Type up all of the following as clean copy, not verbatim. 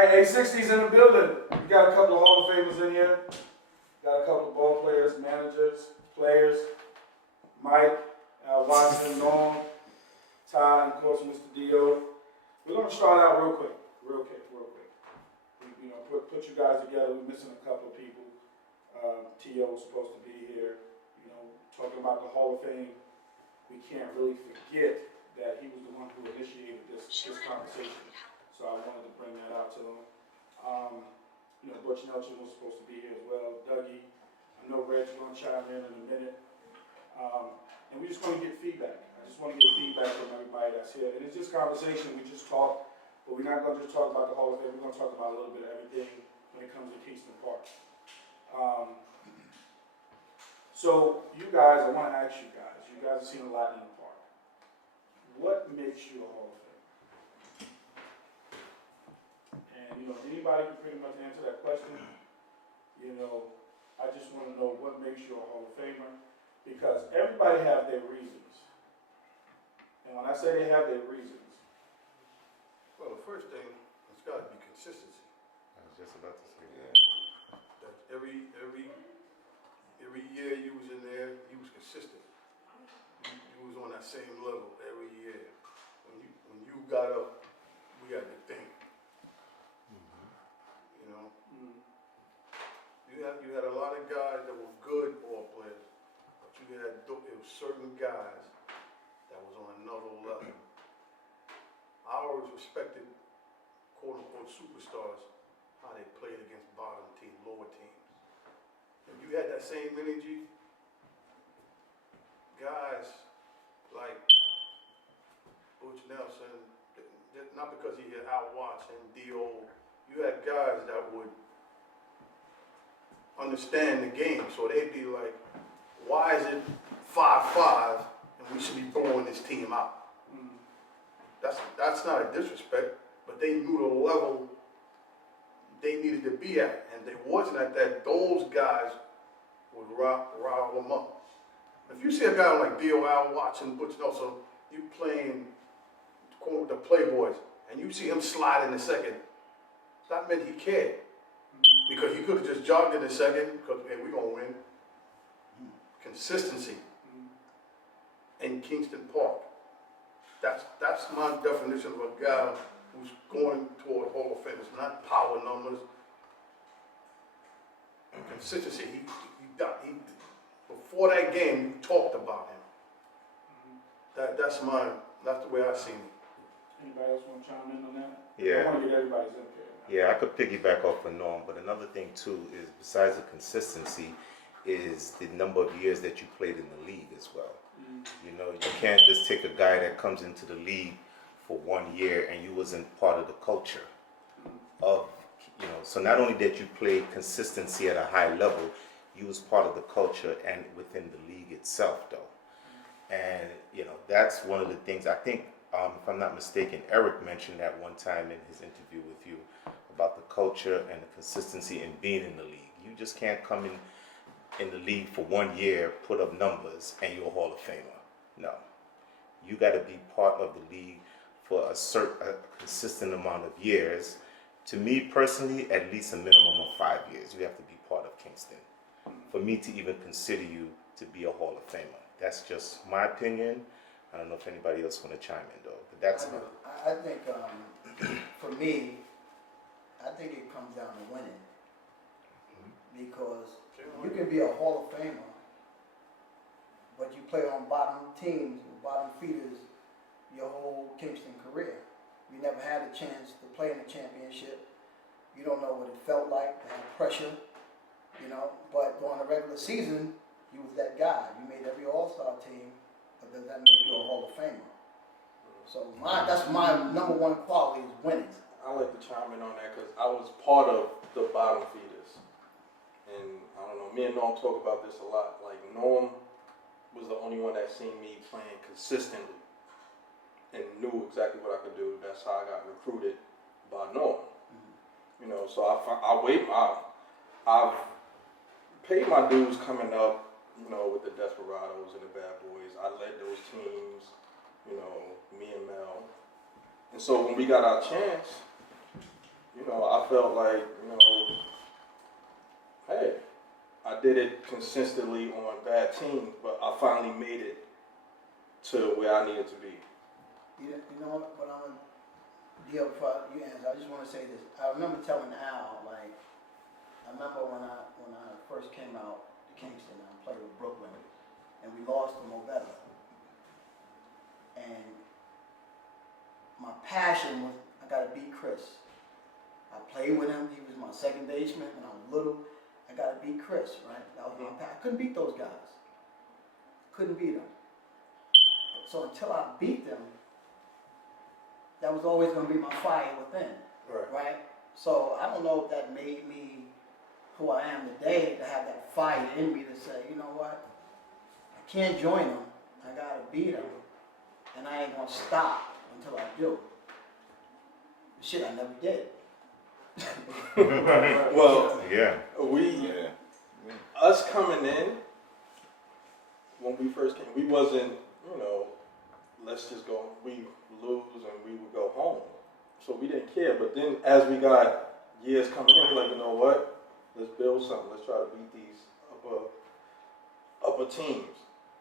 right, A60's in the building. We got a couple of Hall of Famers in here. Got a couple of ball players, managers, players. Mike, Washington, Norm, Ty, and of course Mr. Dio. We're gonna start out real quick. Put you guys together. We're missing a couple of people. T.O. was supposed to be here. Talking about the Hall of Fame, we can't really forget that he was the one who initiated this conversation. So I wanted to bring that out to him. Butch Nelson was supposed to be here as well. Dougie, I know Reg's going to chime in a minute. And we just want to get feedback. I just want to get feedback from everybody that's here. And it's just conversation. We just talk, but we're not going to just talk about the Hall of Fame. We're going to talk about a little bit of everything when it comes to Kingston Park. So you guys, I want to ask you guys have seen a lot in the park. What makes you a Hall of Fame? And anybody can pretty much answer that question. I just want to know what makes you a Hall of Famer, because everybody have their reasons. And when I say they have their reasons, well, the first thing, it's got to be consistency. I was just about to say that. That every year you was in there, you was consistent. You was on that same level every year. When you got up, we had to think. You had a lot of guys that were good ball players, but it was certain guys that was on another level. I always respected quote unquote superstars, how they played against bottom teams, lower teams. If you had that same energy, guys like Butch Nelson, not because he had Al Watts and D.O., you had guys that would understand the game, so they'd be like, why is it 5-5 and we should be throwing this team out? That's not a disrespect, but they knew the level they needed to be at, and they wasn't at that. Those guys would rile them up. If you see a guy like D.O. Al Watson, Butch Nelson, you playing quote the Playboys, and you see him slide in the second, that meant he cared. Because he could have just jogged in the second, because hey, we're going to win. Consistency in Kingston Park. That's my definition of a guy who's going toward Hall of Fame. It's not power numbers. Consistency. He before that game, you talked about him. That's the way I seen it. Anybody else want to chime in on that? Yeah. I want to get everybody's input. Yeah, I could piggyback off of Norm, but another thing too is, besides the consistency, is the number of years that you played in the league as well. You can't just take a guy that comes into the league for 1 year and you wasn't part of the culture of, so not only that you played consistency at a high level, you was part of the culture and within the league itself though. And, that's one of the things I think, if I'm not mistaken, Eric mentioned that one time in his interview with you about the culture and the consistency in being in the league. You just can't come in the league for 1 year, put up numbers, and you're a Hall of Famer. No. You got to be part of the league for a consistent amount of years. To me personally, at least a minimum of 5 years. You have to be part of Kingston for me to even consider you to be a Hall of Famer. That's just my opinion. I don't know if anybody else want to chime in though, but that's I think for me, I think it comes down to winning, because you can be a Hall of Famer, but you play on bottom teams, bottom feeders, your whole Kingston career. You never had a chance to play in a championship. You don't know what it felt like to have pressure, but during the regular season, you was that guy. You made every All-Star team, but does that make you a Hall of Famer? So that's my number one quality is winning. I like to chime in on that because I was part of the bottom feeders. And I don't know, me and Norm talk about this a lot. Like, Norm was the only one that seen me playing consistently and knew exactly what I could do. That's how I got recruited by Norm. So I've paid my dues coming up, with the Desperados and the Bad Boys. I led those teams, me and Mel. And so when we got our chance, I felt like, hey, I did it consistently on bad teams, but I finally made it to where I needed to be. You know what? But I'm gonna deal before you answer. I just want to say this. I remember telling Al, like, I remember when I first came out to Kingston, I played with Brooklyn, and we lost to Mobetta. And my passion was I gotta beat Chris. I played with him. He was my second baseman when I was little. I gotta beat Chris, right? That was my passion. I couldn't beat those guys. Couldn't beat them. So until I beat them, that was always going to be my fire within, right? So I don't know if that made me who I am today, to have that fire in me to say, you know what, I can't join them, I got to beat them, and I ain't going to stop until I do. Shit, I never did. Well, Yeah. Us coming in, when we first came, we wasn't, let's just go, we lose and we would go home. So we didn't care. But then as we got years coming in, we're like, you know what? Let's build something. Let's try to beat these upper teams.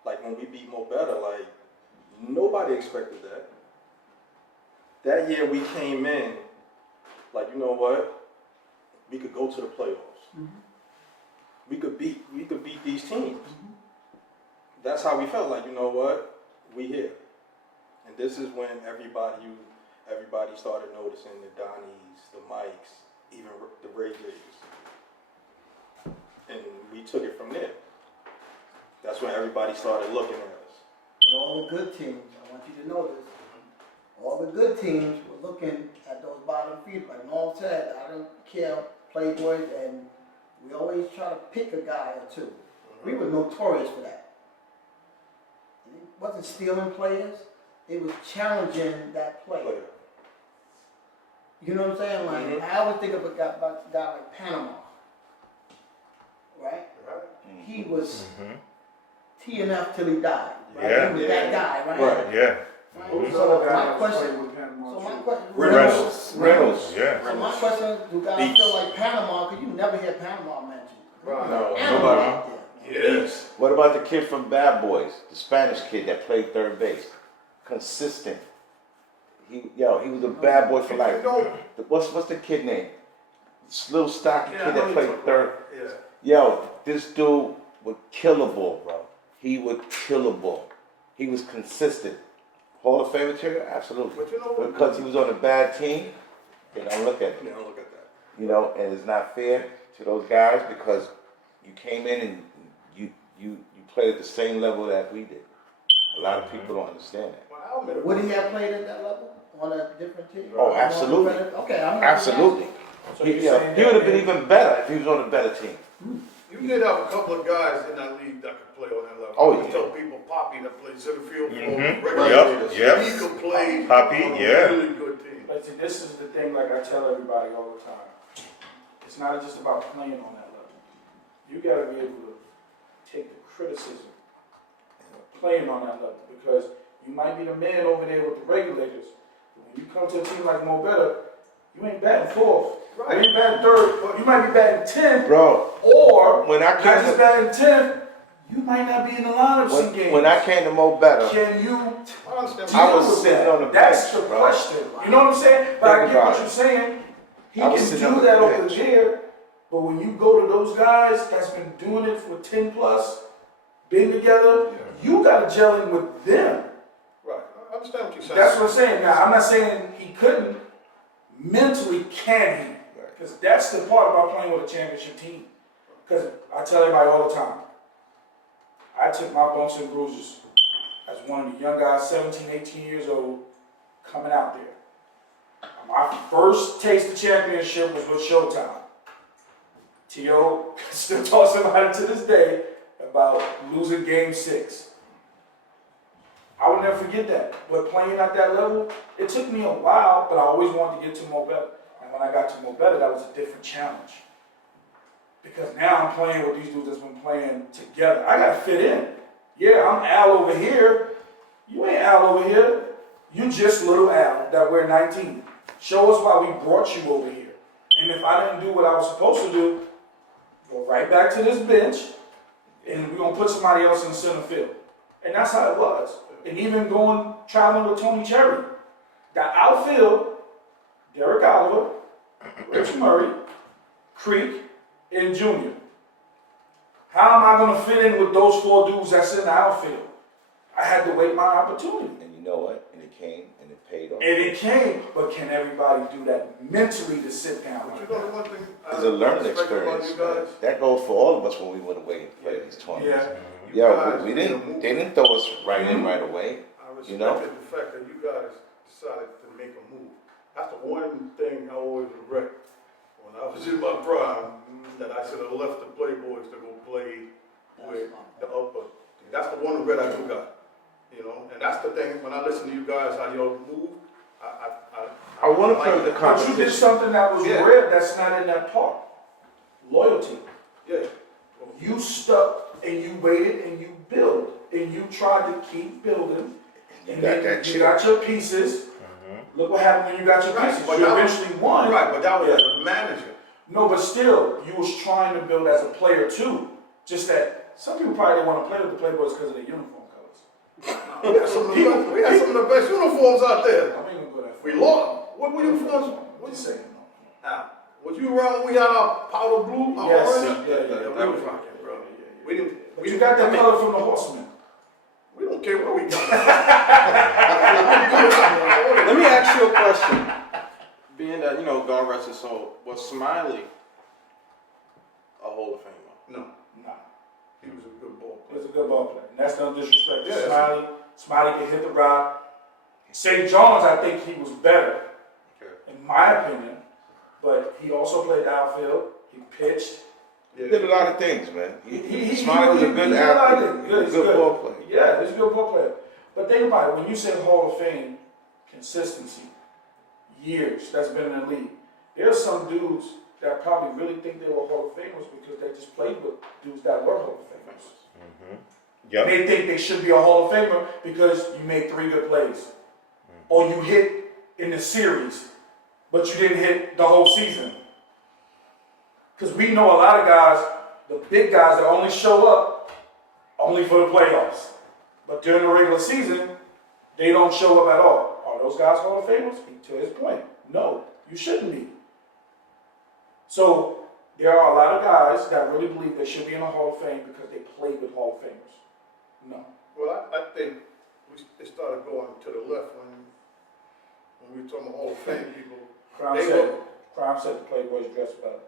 Like when we beat Mobetta, like nobody expected that. That year we came in, like, you know what? We could go to the playoffs. Mm-hmm. We could beat these teams. Mm-hmm. That's how we felt. Like, you know what? We here. And this is when everybody started noticing the Donnies, the Mikes, even the Ray Jays. And we took it from there. That's when everybody started looking at us. But all the good teams, I want you to know this, all the good teams were looking at those bottom feeders. Like Norm said, I don't care, Playboys, and we always try to pick a guy or two. We were notorious for that. It wasn't stealing players, it was challenging that player. You know what I'm saying? Like, I always think of a guy like Panama, right? He was T&F till he died, right? Yeah. He was that guy, right? Yeah. Who's the So other guy my that question, played with Panama? so my question, Reynolds. Yeah. So my question is, do guys feel like Panama? Because you never hear Panama mentioned. No, Animal nobody. out there. Yes. What about the kid from Bad Boys, the Spanish kid that played third base? Consistent. He was a bad boy for life. What's the kid name? This little stocky kid that played third. Yeah. This dude would kill a ball, bro. He would kill a ball. He was consistent. Hall of Fame material? Absolutely. But you know what? Because he was on a bad team, they don't look at him. Don't look at that. And it's not fair to those guys because you came in and you played at the same level that we did. A lot of people don't understand that. Would he have played at that level on a different team? Oh, absolutely. Okay, I'm not Absolutely. So He you're saying would have that been even better if he was on a better team. You did have a couple of guys in that league that could play on that level. Oh, I yeah. tell people Poppy that played center field for Mhm. regulators. Yep. He could play Poppy, on a yeah. really good team. But see, this is the thing, like I tell everybody all the time. It's not just about playing on that level. You got to be able to take the criticism of playing on that level because you might be the man over there with the regulators. But when you come to a team like Mobetta, you ain't batting fourth. You ain't batting third. You might be batting 10th. Bro, Or, when I not came just to, batting 10th, you might not be in the lineup some games. when I came to Mo Better, Can you I understand. I was deal with sitting that? on the That's bench, the bro. question. You know what I'm saying? But I Think get what about you're it. saying. He I was can sitting on do the that over bench. there. But when you go to those guys that's been doing it for 10 plus, been together, you got to gel in with them. Right. I understand what you're saying. That's what I'm saying. Now, I'm not saying he couldn't. Mentally, can he? Because that's the part about playing with a championship team. Because I tell everybody all the time, I took my bumps and bruises as one of the young guys, 17, 18 years old, coming out there. My first taste of championship was with Showtime. T.O. still talks about it to this day about losing game 6. I would never forget that. But playing at that level, it took me a while, but I always wanted to get to Mobetta. And when I got to Mobetta, that was a different challenge. Because now I'm playing with these dudes that's been playing together. I gotta fit in. Yeah, I'm Al over here. You ain't Al over here. You just little Al that we're 19. Show us why we brought you over here. And if I didn't do what I was supposed to do, go right back to this bench, and we're gonna put somebody else in center field. And that's how it was. And even traveling with Tony Cherry, the outfield, Derek Oliver, Rich Murray, Creek, and Junior. How am I gonna fit in with those 4 dudes that's in the outfield? I had to wait my opportunity. And you know what? And it came and it paid off. And it came, but can everybody do that mentally to sit down? But you know the one thing It's a learning respect about experience. you guys? That goes for all of us when we went away and played these tournaments. Yeah. You Yeah, guys we made a didn't. move. They didn't throw us right in right away. I respected You know? the fact that you guys decided to make a move. That's the one thing I always regret. When I was in my prime, that I should have left the Playboys to go play with the upper. That's the one regret I do got. You know, and that's the thing. When I listen to you guys, how y'all move, I want to like play the that. But you did competition. something that was Yeah. rare that's not in that part. Loyalty. Yeah. You stuck and you waited and you built and you tried to keep building. You And got then that you chip. got your pieces. Look what happened when you got your Right, pieces. but You that was- eventually won. Right, but that was Yeah. as a manager. No, but still, you was trying to build as a player too. Just that some people probably didn't want to play with the Playboys because of their uniform colors. We had some of the best uniforms out there. I'm even gonna go that far. We lost. What uniforms? What you saying? Now, was you around when we had our powder blue, our Yes. orange? Yeah, we was rocking, bro. We didn't. But you got that color from the Horsemen. We don't care where we got it. Let me ask you a question. Being that, God rest his soul, was Smiley a Hall of Famer? No, Nah. he was a good ball He was player. a good ball player. And that's no disrespect to Yeah. Smiley can hit the rock. St. John's, I think he was better, Okay. in my opinion. But he also played the outfield. He pitched. He did a lot of things, man. He Smiley was a good did a lot of athlete. things. He was a good ball player. Yeah, he's a good ball player. But think about it. When you say Hall of Fame, consistency, years that's been in the league. There are some dudes that probably really think they were Hall of Famers because they just played with dudes that were Hall of Famers. Yep. They think they should be a Hall of Famer because you made 3 good plays. Or you hit in the series, but you didn't hit the whole season. Because we know a lot of guys, the big guys that only show up only for the playoffs. But during the regular season, they don't show up at all. Are those guys Hall of Famers? To his point, no, you shouldn't be. So there are a lot of guys that really believe they should be in the Hall of Fame because they played with Hall of Famers. No. Well, I think it started going to the left when we were talking about Hall of Fame people. Crime said the Playboys dress better.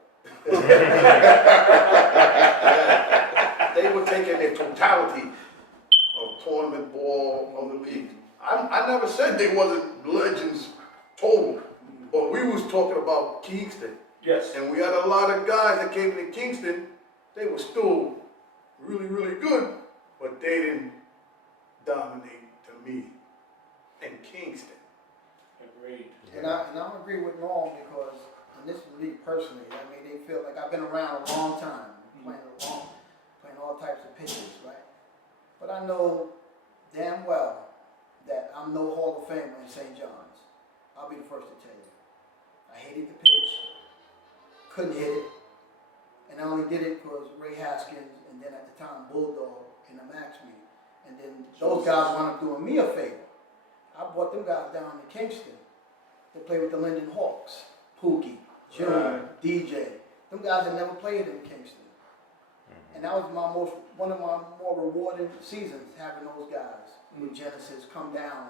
They were taking the totality of tournament ball of the league. I never said they wasn't legends total, but we was talking about Kingston. Yes. And we had a lot of guys that came to Kingston, they were still really, really good, but they didn't dominate to me in Kingston. Agreed. And I agree with Norm because, and this is me personally, I mean, they feel like I've been around a long time, playing all types of pitches, right? But I know damn well that I'm no Hall of Famer in St. John's. I'll be the first to tell you. I hated the pitch, couldn't hit it, and I only did it because Ray Haskins and then at the time Bulldog in the Max meet. And then those guys wound up doing me a favor. I brought them guys down to Kingston to play with the Linden Hawks, Pookie, June, DJ. Them guys had never played in Kingston. And that was one of my more rewarding seasons, having those guys with Genesis come down.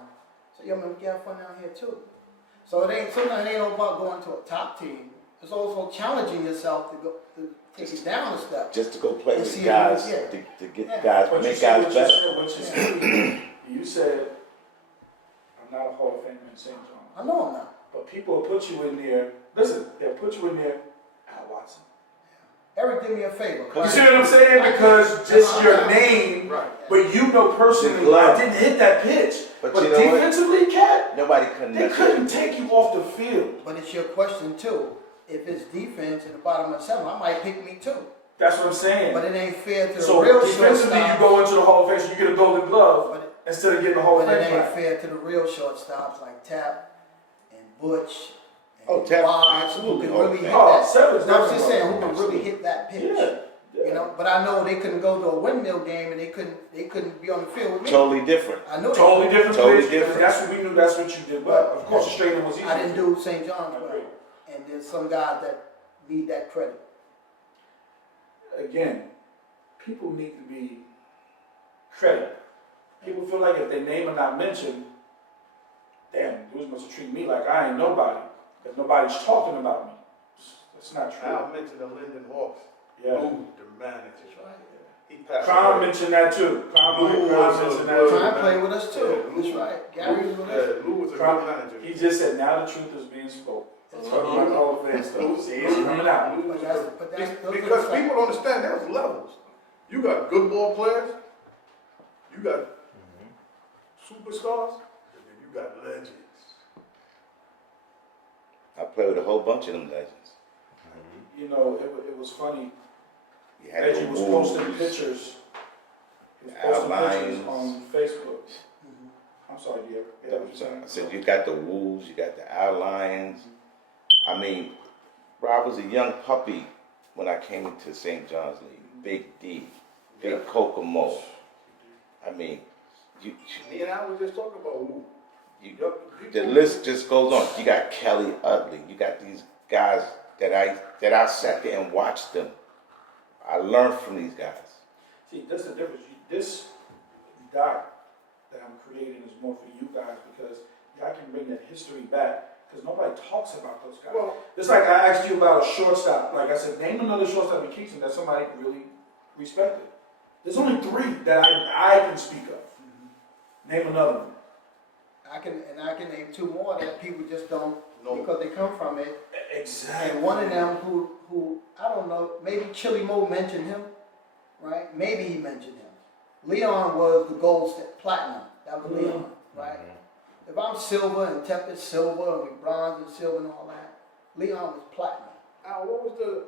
So, yo, man, we can have fun down here too. So sometimes it ain't about going to a top team. It's also challenging yourself to take it down a step. Just to go play And with see guys, if to get Yeah. guys, But you make said guys what you better. said, which is key. You said, I'm not a Hall of Famer in St. John. I know I'm not. But people will put you in there, listen, they'll put you in there, Al Watson. Eric did me a favor. You see what I'm saying? Because just your name, Right. but you know personally, The glove. I didn't hit that pitch. But But you know what? defensively, Cat, Nobody couldn't. they couldn't take you off the field. But it's your question too. If it's defense in the bottom of the 7, I might pick me too. That's what I'm saying. But it ain't fair to the So real defensively, you shortstops. go into the Hall of Fame, so you get a Golden Glove But instead of getting the Hall of But it Fame. ain't plaque. fair to the real shortstops like Tap and Butch Oh, Ted, Wise, absolutely. who can really hit Oh, that. Sever's No, I'm just definitely saying, who one. can really hit that pitch. Yeah. You know, but I know they couldn't go to a windmill game and they couldn't be on the field with me. Totally different. I know they Totally couldn't. different Totally pitch, because different. that's what we knew, that's what you did well. Of course, the straight in was easy. I didn't do St. John's I well. agree. And there's some guys that need that credit. Again, people need to be credited. People feel like if their name are not mentioned, damn, dudes must have treated me like I ain't nobody, because nobody's talking about me. That's not true. Al mentioned the Linden Hawks. Yeah. Lou, the manager. He passed Crown away. mentioned that too. Crown Lou was a mentioned that good- too. Trying to play with us too. Yeah, That's Lou- right. Gary was with us. Yeah, Lou was a Crown- good manager. He just said, now the truth is being spoken. That's Talking about the Hall of Fame stuff. See, it's coming out. Lou was a- But that's, those are because the people don't understand there's levels. You got good ball players, you got superstars, and then you got legends. I played with a whole bunch of them legends. You know, it was funny. You had Reggie the was Wolves, posting pictures. He was the posting pictures Lions. on Facebook. Mhm. I'm sorry, Diego. Yeah, that was, I said, you got the Wolves, you got the Our Lions. I mean, Rob was a young puppy when I came into St. John's League. Big D, Big Kokomo. I mean, you, Me and I was just talking about Lou. you, the list just goes on. You got Kelly Utley. You got these guys that I sat there and watched them. I learned from these guys. See, that's the difference. This doc that I'm creating is more for you guys because y'all can bring that history back because nobody talks about those guys. Well, It's like I asked you about a shortstop. Like I said, name another shortstop in Kingston that somebody really respected. There's only 3 that I can speak of. Name another one. I can name 2 more that people just don't No. because they come from it. Exactly. And one of them who I don't know, maybe Chili Mo mentioned him, right? Maybe he mentioned him. Leon was the platinum. That was Leon, right? If I'm silver and Tep is silver and we bronze and silver and all that, Leon was platinum. Al, what was the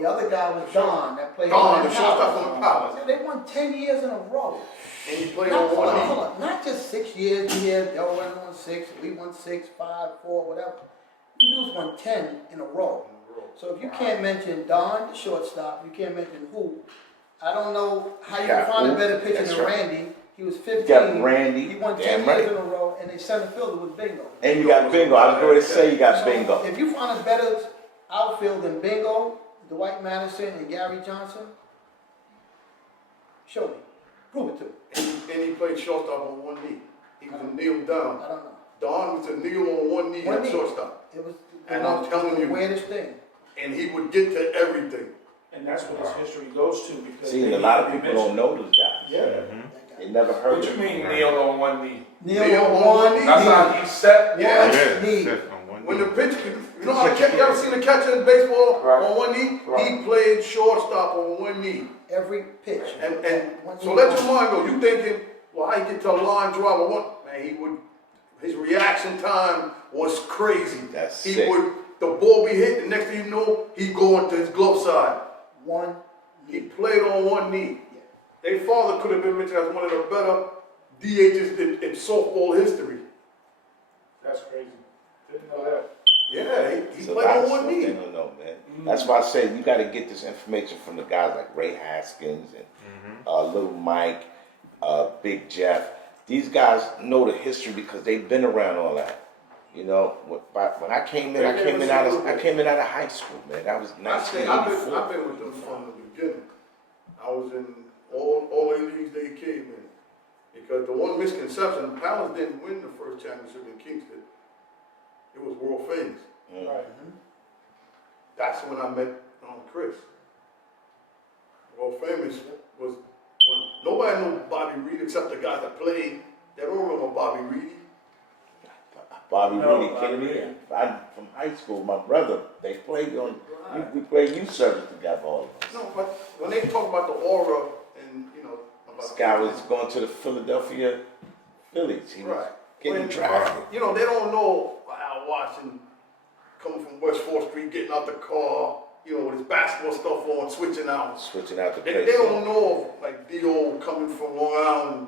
The other guy was Don that played Don, on the shortstop from the Palace. They won 10 years in a row. And he played Not, on one hold knee. on, not just 6 years, they all won 6, we won 6, 5, 4, whatever. You dudes won 10 in a row. So if you can't mention Don, the shortstop, you can't mention who. I don't know how you Got can find a who? better pitcher That's than right. Randy. He was You 15. got Randy. He won 10 Damn years right. in a row, and their center fielder was Bingo. And you got Bingo. I was going to say you got So, Bingo. if you find a better outfield than Bingo, Dwight Madison, and Gary Johnson, show me. Prove it to me. And he played shortstop on one knee. He was a kneel down. I don't know. Don was a kneel on one knee One at knee. shortstop. It was And I'm telling the you- weirdest thing. And he would get to everything. And that's what his history goes to because See, they a lot of need to be people don't mentioned. know those guys. Yeah. That guy. They never heard What of you mean them. kneel on one knee? Neil on one knee. That's how he set. Yeah. Knee. When the pitch, you know how the catcher, you ever seen the catcher in baseball Right. on one knee? Right. He played shortstop on one knee. Every pitch. And One so knee. let your mind go. You thinking, well, I get to a line drive. Man, his reaction time was crazy. That's He sick. would, the ball be hit, the next thing you know, he'd go into his glove side. One He knee. played on one knee. Their father could have been mentioned as one of the better DHs in softball history. That's crazy. Didn't know that. Yeah, he It's a played lot on of one stuff they knee. don't know, man. That's why I say you got to get this information from the guys like Ray Haskins and Little Mike, Big Jeff. These guys know the history because they've been around all that. You know, when I came in, I came in out of high school, man. That was I've been 1984. with them from the beginning. I was in all the leagues they came in. Because the one misconception, Palace didn't win the first championship in Kingston. It was World Famous. Mm. Right. That's when I met Chris. World Famous was when nobody knew Bobby Reed except the guys that played. They don't remember Bobby Reed. Bobby No, Reedy Bobby came Reedy. in from high school. My brother, they played on. We played youth service together, all of us. No, but when they talk about the aura and about This guy was going to the Philadelphia Phillies. He was right. getting When, drafted. they don't know Al Watson coming from West 4th Street, getting out the car, with his basketball stuff on, switching out. Switching out the They place. don't know of, like Dio coming from Long Island,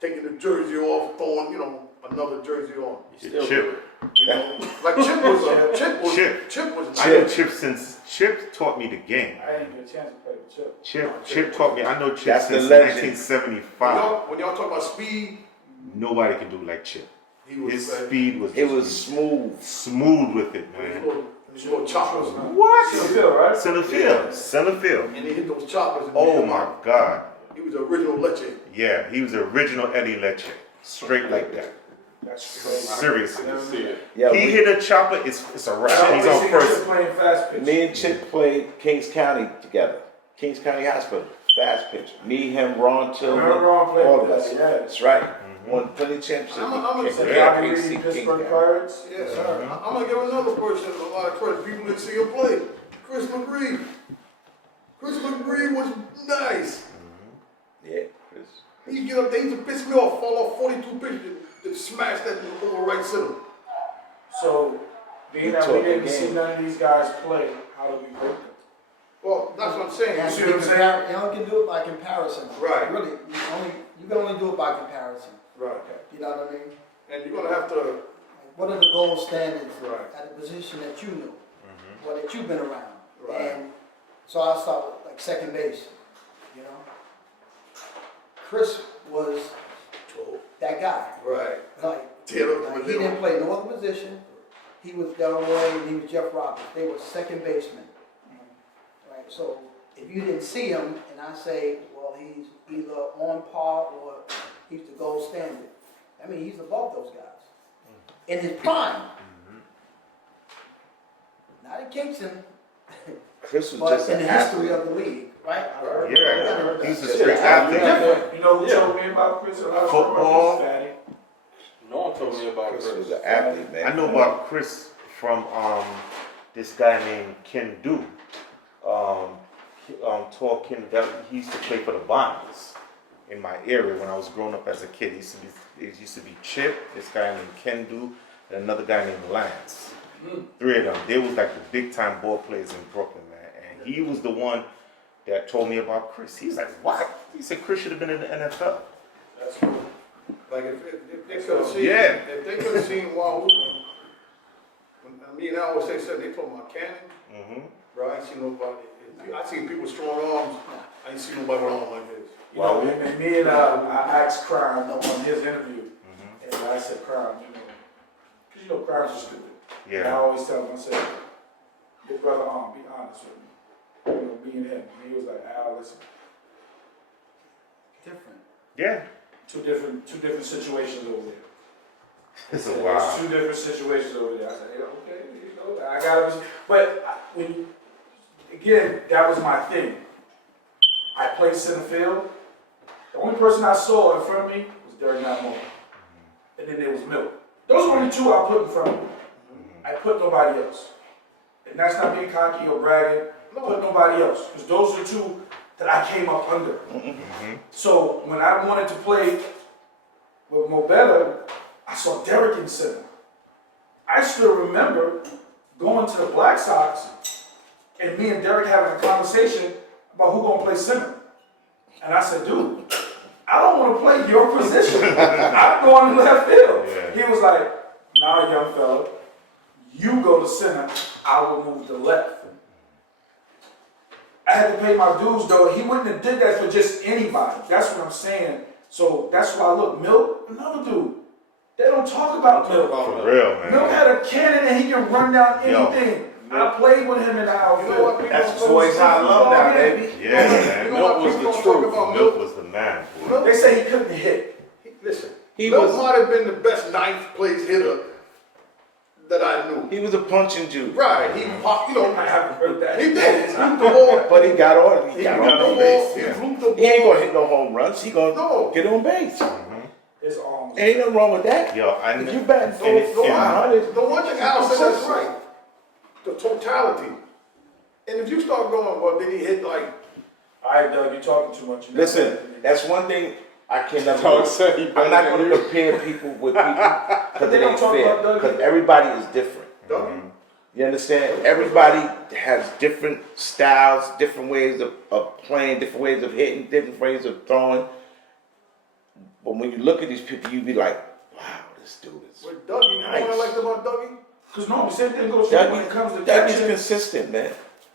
taking the jersey off, throwing, another jersey on. He still Chip. do it. You know, like Chip was I know Chip since Chip taught me the game. I didn't get a chance to play with Chip. Chip taught me. I know Chip That's the since legend. 1975. when y'all talk about speed, Nobody can do like Chip. he was His speed was It just was smooth. smooth with it, his man. little choppers. What? Center field, right? Center field. Center field. And he hit those choppers. And Oh hit my them. God. He was the original Leche. Yeah, he was the original Eddie Leche. Straight like that. That's crazy. Seriously. You see it. Yeah, He hit a chopper, it's a wrap. I He's always on see first. Chip playing fast pitch. me and Chip played Kings County together. Kings County Hospital, fast pitch. Me, him, Ron I Tillman, remember Ron playing all of with us. us, yeah. That's right. Won plenty of championships. I'm a- with Said Kings Bobby County, Reed, Kings Pittsburgh County. Pirates. Yeah, I'm gonna give another person a lot of credit. People didn't see him play. Chris McGree. Chris McGree was nice. Yeah, Chris. He get up there, he used to piss me off, fall off 42 pitches, to smash that over right center. So, being You that we talk the didn't see game. none of these guys play, how do we rate them? Well, that's what I'm saying. You see what I'm saying? You only can do it by comparison. Right. Really, you can only do it by comparison. Right. You know what I mean? And you're gonna have to, Like, what are the gold standards Right. at the position that you knew, or that you've been around? Right. And so I'll start with like second base. You know, Chris was that guy. right. Like, Taylor like, was he there. didn't play no other position. He was Delroy and he was Jeff Roberts. They were second basemen. Right. So if you didn't see him, and I say, well, he's either on par or he's the gold standard. I mean, he's above those guys in his prime. Not in Kingston, Chris was but just in an the history of the league, right? Yeah, he's a Yeah. straight athlete. You know who told me about Chris? A lot of Football. Fatty. No one told me about Chris Chris. was an athlete, man. I know about Chris from this guy named Ken Du. Tall Ken, he used to play for the Bonnies in my area when I was growing up as a kid. It used to be Chip, this guy named Ken Du, and another guy named Lance. Three of them. They was like the big time ball players in Brooklyn, man. And he was the one that told me about Chris. He's like, what? He said Chris should have been in the NFL. That's cool. Like if they could have seen, Yeah. if they could have seen Wahoo, me and I always say something, they told about Cannon, Mm-hmm. bro, I ain't seen nobody. I seen people with strong arms, I ain't seen nobody with arms like this. You know, and me and I asked Crown on his interview, and I said, Crown, because you know Crown's just stupid. And I Yeah. always tell him, I said, your brother, be honest with me. You know, me and him. And he was like, Al, listen, Different. Yeah. two different situations over there. It's a There's wow. two different situations over there. I said, yeah, okay, I got it. But again, that was my thing. I played center field. The only person I saw in front of me was during that moment. And then there was Milt. Those were the two I put in front of me. I put nobody else. And that's not being cocky or bragging. Put nobody else. Because those are two that I came up under. So when I wanted to play with Mobetta, I saw Derek in center. I still remember going to the Black Sox and me and Derek having a conversation about who gonna play center. And I said, dude, I don't want to play your position. I'm going to left field. Yeah. He was like, nah, young fella, you go to center, I will move to left. I had to pay my dues though. He wouldn't have did that for just anybody. That's what I'm saying. So that's why I look, Milt, another dude. They don't talk about Milt. For real, man. Milt had a cannon and he can run down Yo. anything. I played with him in the outfield. You know what, people That's don't boys talk I love about now, Milt? baby. Yeah, You man. know what, Milt was people the don't talk truth. about Milt Milt? was the man, boy. Milt, They say he couldn't hit. listen, He Milt was- might have been the best ninth place hitter that I knew. He was a punching Jew. Right, he, I haven't heard that. he did. He looped the ball. But he got on. He He got looped on the base. ball. yeah. He looped the ball. He ain't gonna hit no home runs. He gonna No. get on base. His arms. Ain't nothing wrong with that. Yo, I If know. you batting And for it- No, $400, the one thing Al said that's right. The totality. And if you start going, well, did he hit like, All right, Doug, you're talking too much. listen, that's one thing I can never Don't do. say he I'm not better going than to compare people with people because They it don't ain't talk fair. about Doug Because either. everybody is different. Dougie? You understand? Everybody has different styles, different ways of playing, different ways of hitting, different ways of throwing. But when you look at these people, you be like, wow, this dude is With Dougie, you know what I liked about Dougie? Because no, the same thing goes for when it comes to Dougie's catching. consistent, man.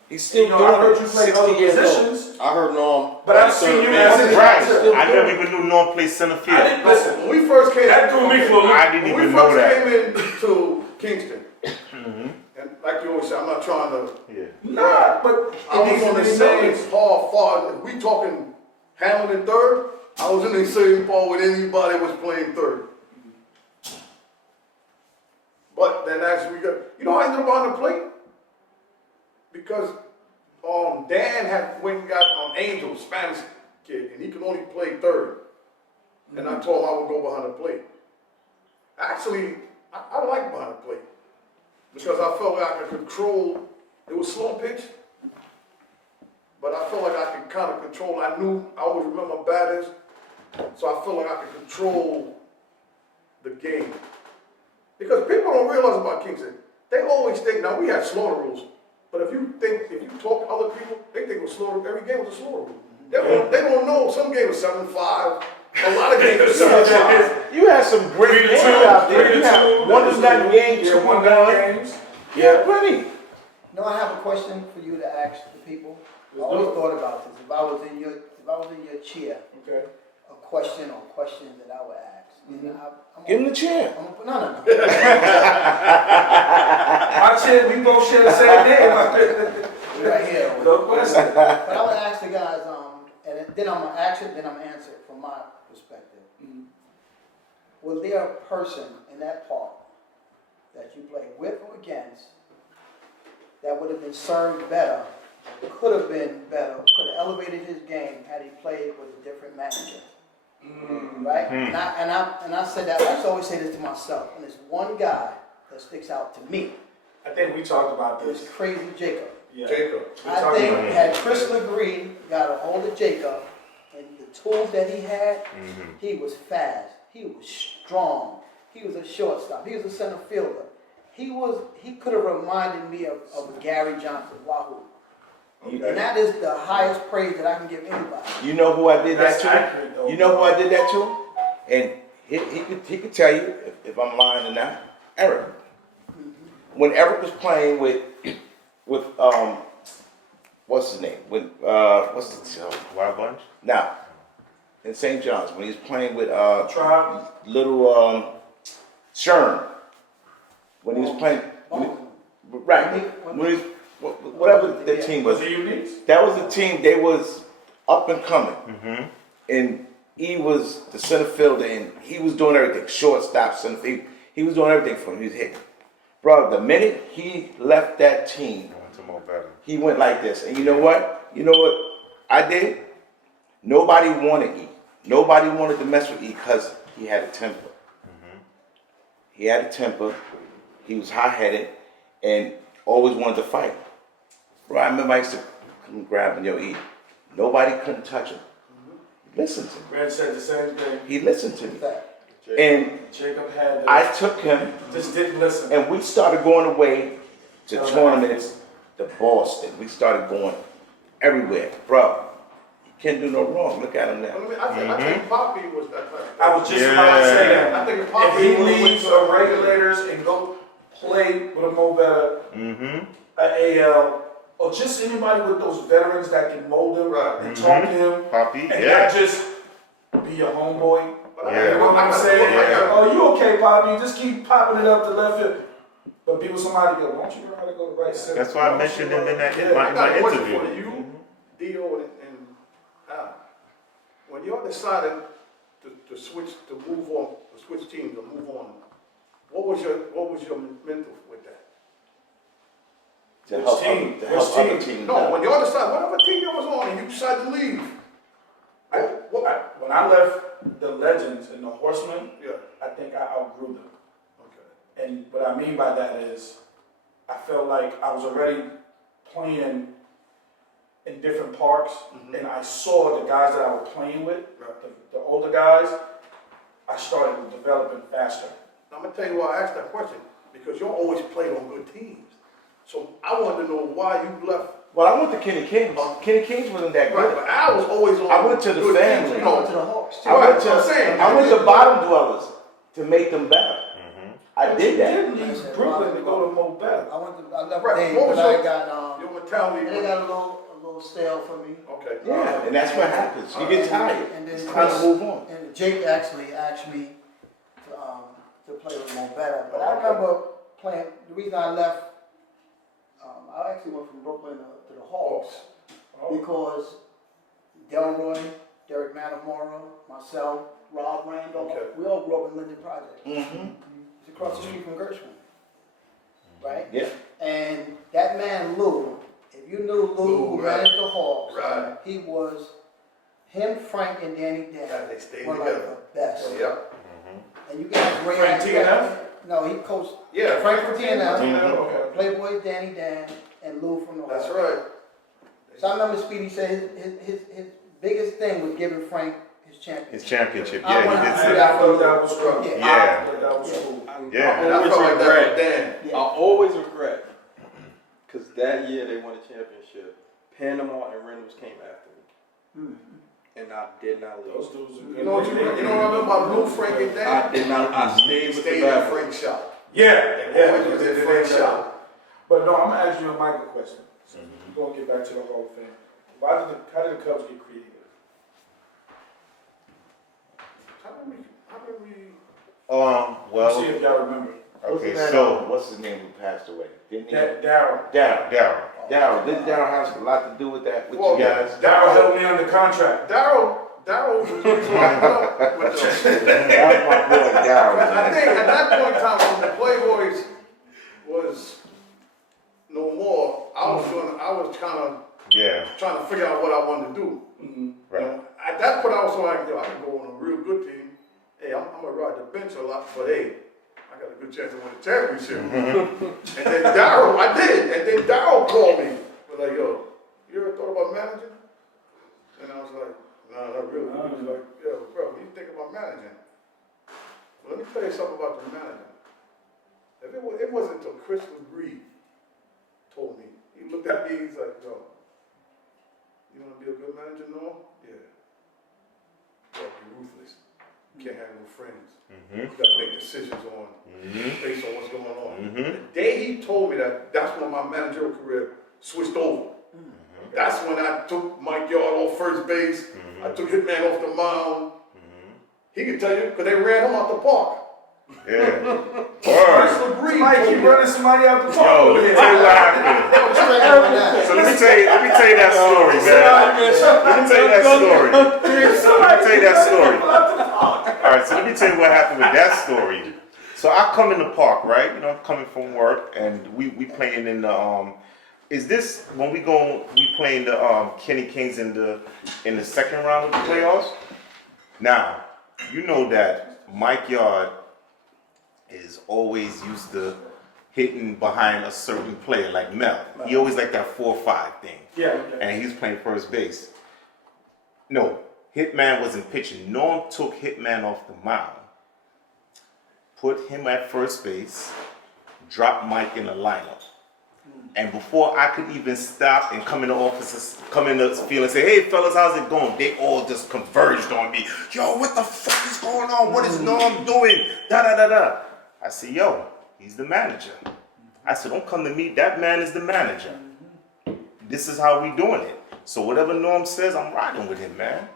He's still You know, doing I heard it. you play 60 other years old. positions, I heard Norm. but I've seen you as a Right. catcher. I never even knew Norm played center field. I didn't listen. When we first came, That threw me for a loop. I didn't when even we know first that. came into Kingston, and like you always say, I'm not trying to. Yeah. Nah, but I was on the same far. If we talking Hamlin in third, I was in the same ball with anybody that was playing third. But then as we got, you know, I ended up on the plate because Dan had went and got Angel, Spanish kid, and he could only play third. And I told him I would go behind the plate. Actually, I like behind the plate because I felt like I could control. It was slow pitch, but I felt like I could kind of control. I knew I always remember my batters, so I felt like I could control the game. Because people don't realize about Kingston, they always think, now we have slaughter rules, but if you talk to other people, they think it was slaughter, every game was a slaughter rule. They don't know, some games are 7-5, a lot of games are 7-5. You had some great games out there. You had one of that game, 2-1 games. Yeah, plenty. No, I have a question for you to ask the people. I always thought about this. If I was in your chair, Okay. a question or questions that I would ask. I'm Give him the chair. no. My chair, we both share the same name. Right here. No question. But I would ask the guys, and then I'm gonna ask it, then I'm gonna answer it from my perspective. Was there a person in that park that you played with or against that would have been served better, could have been better, could have elevated his game had he played with a different manager? Right? And I said that, I used to always say this to myself, and there's one guy that sticks out to me. I think we talked about It was this. Crazy Jacob. Yeah. Jacob. I think had Chris LeGree got a hold of Jacob and the tools that he had, he was fast, he was strong, he was a shortstop, he was a center fielder. He could have reminded me of Gary Johnson, Wahoo. Okay. And that is the highest praise that I can give anybody. You know who I did That's that accurate, to? though. You know who I did that to? And he could tell you if I'm lying or not. Eric. When Eric was playing with what's his name? What's the Wild Bunch? now in St. John's when he was playing with Tribe. little Sherm. When he was playing, right? When he was, whatever the team was. Was he unique? That was the team. They was up and coming, and he was the center fielder, and he was doing everything. Shortstop, center field. He was doing everything for him. He was hitting. Bro, the minute he left that team, he went like this. And you know what? You know what I did? Nobody wanted E. Nobody wanted to mess with E because he had a temper. He had a temper. He was hot-headed and always wanted to fight. Bro, I remember I used to come grabbing your E. Nobody couldn't touch him. He listened to me. Brad said the same thing. He listened to me. And Jacob had. I took him, Just didn't listen. and we started going away to tournaments, to Boston. We started going everywhere. Bro, you can't do no wrong. Look at him now. I think Poppy was that type. I was just about to say that. I think If Poppy he would've leaves went to- the regulators and go play with a Mo better, an AL, or just anybody with those veterans that can mold him and talk to him, Poppy, and yeah. not just be your homeboy. Yeah. You know what I'm saying? Yeah. Oh, you okay, Poppy? Just keep popping it up to left field. But be with somebody go, why don't you learn how to go to right center? That's why I mentioned him in that Yeah. I got a my question interview. for you, Dio and Al. When y'all decided to switch, to move on, to switch teams, to move on, what was your mental with that? To Which help team? other- to help Which other team? teams No, out. when y'all decided, whatever team you was on, and you decided to leave. When I left the Legends and the Horsemen, Yeah. I think I outgrew them. Okay. And what I mean by that is, I felt like I was already playing in different parks, and I saw the guys that I was playing with, the older guys, I started developing faster. I'm gonna tell you why I asked that question, because y'all always played on good teams. So I wanted to know why you left. Well, I went to Kenny Kings. Kenny Kings wasn't that Right, good. but I was always on. I went to the good family. teams, You know, to the Hawks too. I went Right, I'm saying. to bottom dwellers to make them better. I did that. You didn't leave Brooklyn to go to Mo Better. I left Right, Dane, what was but I your- got, Your mentality. they got a little stale for me. Okay. Yeah, and that's what happens. You get tired. And then It's time to move on. And Jake actually asked me to play with Mo Better. But I remember playing, the reason I left, I actually went from Brooklyn to the Hawks because Delroy, Derek Matamora, myself, Rob Randolph, Okay. we all grew up in Linden Project. Mm-hmm. It's across the street from Gershwin, right? Yeah. And that man Lou, if you knew Lou, Lou, who right. managed the Hawks, Right. he was, him, Frank, and Danny Yeah, Dan they stayed were like together. the best. Yeah. And you got great Frank TNF? No, he coached Yeah. Frank from TNF, Okay. Playboy, Danny Dan, and Lou from the That's Hawks. right. So I remember Speedy said his biggest thing was giving Frank his championship. His championship, I yeah, wanted he to did see say I that. thought that was cool. Yeah. Yeah. I thought that was cool. Yeah. And I always felt like that regret. with Dan. Yeah. I always regret because that year they won the championship. Panama and Reynolds came after me, and I did not leave. Those dudes are good. You know what I remember about Lou, Frank, and Dan? I did not. I stayed with Stayed the in bad boys. Frank's shop. Yeah, They yeah. always was in they- Frank's they- shop. But no, I'm gonna ask you a Michael question. So we're gonna get back to the Hall of Fame. How did the Cubs get created? How did we? Well, Let's see if y'all remember. okay, Wasn't that, so, what's his name who passed away? Didn't he? Darryl. Daryl. Daryl, Didn't Daryl have a lot to do with that, with Well, you guys? Darryl held me under contract. Daryl was the reason why I put up with the. That was my boy, Daryl. I think at that point in time when the Playboys was no more, I was kind of yeah, trying to figure out what I wanted to do. right. You know, at that point I was like, yo, I can go on a real good team. Hey, I'm gonna ride the bench a lot, but hey, I got a good chance to win the championship. And then Darryl, I did, and then Darryl called me. Was like, yo, you ever thought about managing? And I was like, nah, not really. He was like, yo, bro, you think about managing? Well, let me tell you something about the managing. It wasn't until Chris Reed told me. He looked at me, he's like, yo, you want to be a good manager? No? Yeah. You gotta be ruthless. You can't have no friends. You gotta make decisions based on what's going on. The day he told me that, that's when my managerial career switched over. That's when I took Mike Yard off first base. I took Hitman off the mound. He could tell you, because they ran him out the park. Yeah. Chris Word. LeGree Somebody told keep me running somebody out the park. Yo, let me tell you what happened. So let me tell you that story, man. Let me tell you that story. Let me tell you that story. All right, so let me tell you what happened with that story. So I come in the park, right? You know, I'm coming from work, and we playing in the Is this when we playing the Kenny Kings in the second round of the playoffs? Now, you know that Mike Yard is always used to hitting behind a certain player like Mel. He always like that 4-5 thing. Yeah, okay. And he's playing first base. No, Hitman wasn't pitching. Norm took Hitman off the mound, put him at first base, dropped Mike in the lineup. And before I could even stop and come in the office, come in the field and say, hey fellas, how's it going? They all just converged on me. Yo, what the fuck is going on? What is Norm doing? Da da da da. I said, yo, he's the manager. I said, don't come to me. That man is the manager. This is how we doing it. So whatever Norm says, I'm riding with him, man.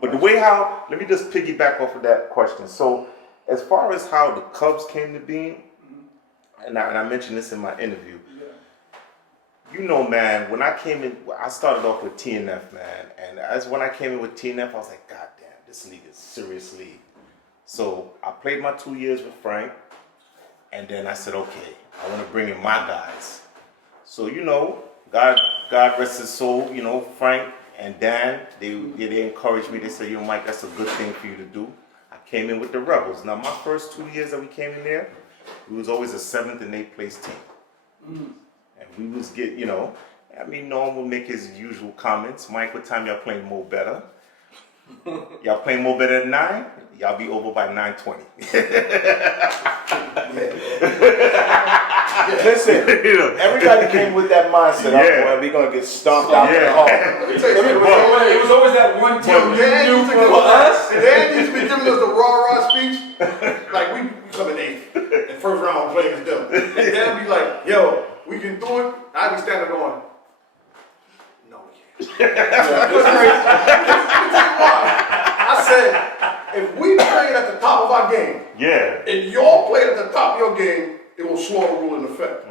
But the way let me just piggyback off of that question. So as far as how the Cubs came to being, and I mentioned this in my interview, you know, man, when I came in, I started off with TNF, man. And when I came in with TNF, I was like, God damn, this league is serious league. So I played my 2 years with Frank. And then I said, okay, I want to bring in my guys. So, you know, God rest his soul, you know, Frank and Dan, they encouraged me. They said, you know, Mike, that's a good thing for you to do. I came in with the Rebels. Now, my first 2 years that we came in there, we was always a 7th and 8th place team. And we was Norm would make his usual comments. Mike, what time y'all playing Mo Better? Y'all playing Mo Better at 9? Y'all be over by 9:20. Listen, everybody came with that mindset. Yeah. We're gonna get stomped out the hall. Let me tell you something. It was always that one team. Dan used to for us? Dan used to be giving us the rah-rah speech. Like, we come in 8th. first round playing against them. And they'll be like, yo, we can do it. I'll be standing on. No, we can't. That's crazy. I said, if we play at the top of our game, Yeah. and y'all play at the top of your game, it will slow the rule in effect.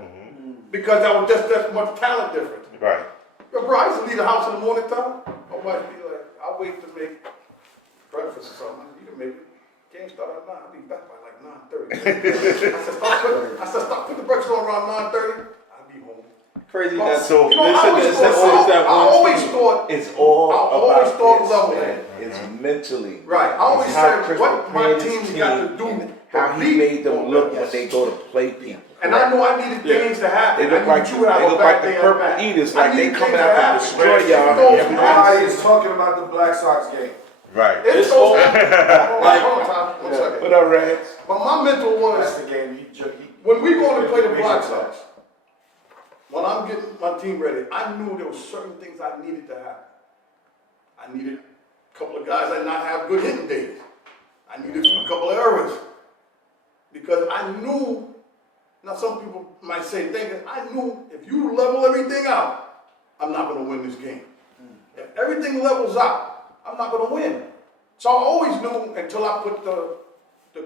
Because that was just that much talent difference. Right. Yo, bro, I used to leave the house in the morning time. My wife would be like, I'll wait to make breakfast or something. I said, you can make it. Game start at 9. I'll be back by like 9:30. I said, stop putting the breakfast on around 9:30. I'll be home. Crazy Well, that. So, you know, I always thought, It's all I always about thought this, level. man. It's mentally. right, I always It's how said Chris what my prepared his team got to do. and to how he beat made them all look that. when they go to play people. And I knew I needed things to happen. They look I like knew you would have they a look bad like the day at purple back. eaters, I like they needed coming things out to happen. destroy y'all. Those Everybody is talking about the Black Sox game. right. It's so Like- hold on, Tom, 1 second. What up, Reds? But my mental was That's the game when we going to play the Black Sox. When I'm getting my team ready, I knew there were certain things I needed to happen. I needed a couple of guys that not have good hitting days. I needed a couple of errors. Because I knew, now some people might say, thinking, I knew if you level everything out, I'm not going to win this game. If everything levels out, I'm not going to win. So I always knew until I put the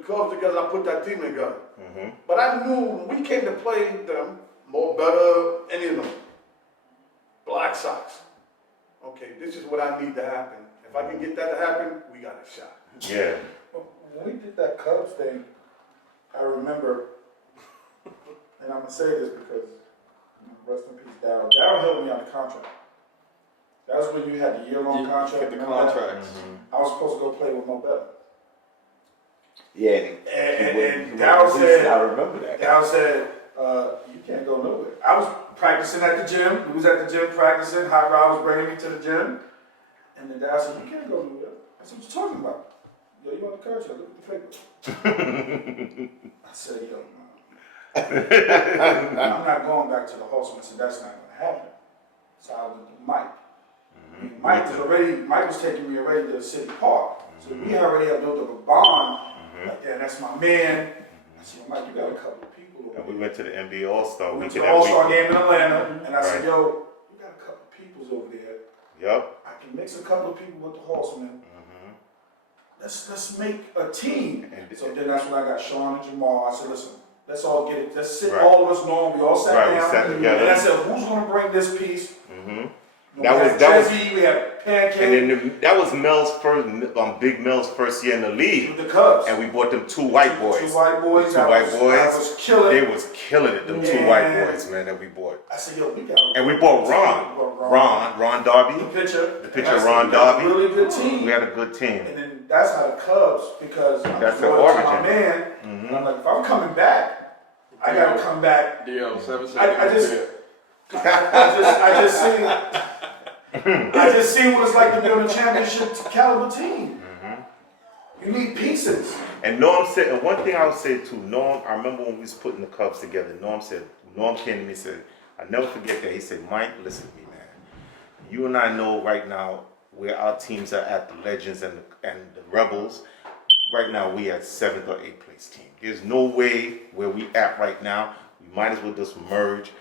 Cubs together, I put that team together. But I knew when we came to play them, more better, any of them, Black Sox. Okay, this is what I need to happen. If I can get that to happen, we got a shot. Yeah. When we did that Cubs thing, I remember, and I'm gonna say this because rest in peace, Darryl. Darryl helped me out the contract. That was when you had the year-long contract. Get the remember that? contracts. I was supposed to go play with Mo Bell. Yeah, And Darryl said, I remember that. Darryl said, you can't go nowhere. I was practicing at the gym. We was at the gym practicing. Hot Rod was bringing me to the gym. And then Darryl said, you can't go nowhere. I said, what you talking about? Yo, you on the contract, look at the paper. I said, yo, I'm not going back to the Horseman. I said, that's not going to happen. So I went to Mike. Mike was taking me already to City Park. So we already had built up a bond. Like, yeah, that's my man. I said, Mike, you got a couple of people over And we there. went to the NBA All-Star We went to weekend the that All-Star weekend. game in Atlanta. And I said, Right. yo, you got a couple of peoples over there. Yep. I can mix a couple of people with the Horsemen. Let's make a team. And- So then that's when I got Sean and Jamal. I said, listen, let's all get it. Let's sit Right. all of us know. We all sat Right, we down. sat together. And I said, who's going to bring this piece? That we was- had that was- Jesse, we had Pancake, And then that was Mel's first, Big Mel's first year in the league. with the Cubs. And we bought them two white boys. Two white boys. Two that white was, boys. That was killing. They was killing it, them two Yeah. white boys, man, that we bought. I said, yo, we got. And we bought Ron Darby. The pitcher. The pitcher, And I said, Ron we got a Darby. Really good team. We had a good team. And then that's how the Cubs, because I'm That's the loyal to origin. my man. And I'm like, if I'm coming back, I gotta come back. DL 7 I just seen what it's like to be on a championship caliber team. You need pieces. And Norm said, and one thing I would say too, Norm, I remember when we was putting the Cubs together, Norm came to me and said, I never forget that. He said, Mike, listen to me, man. You and I know right now where our teams are at, the Legends and the Rebels. Right now, we at 7th or 8th place team. There's no way where we at right now. We might as well just merge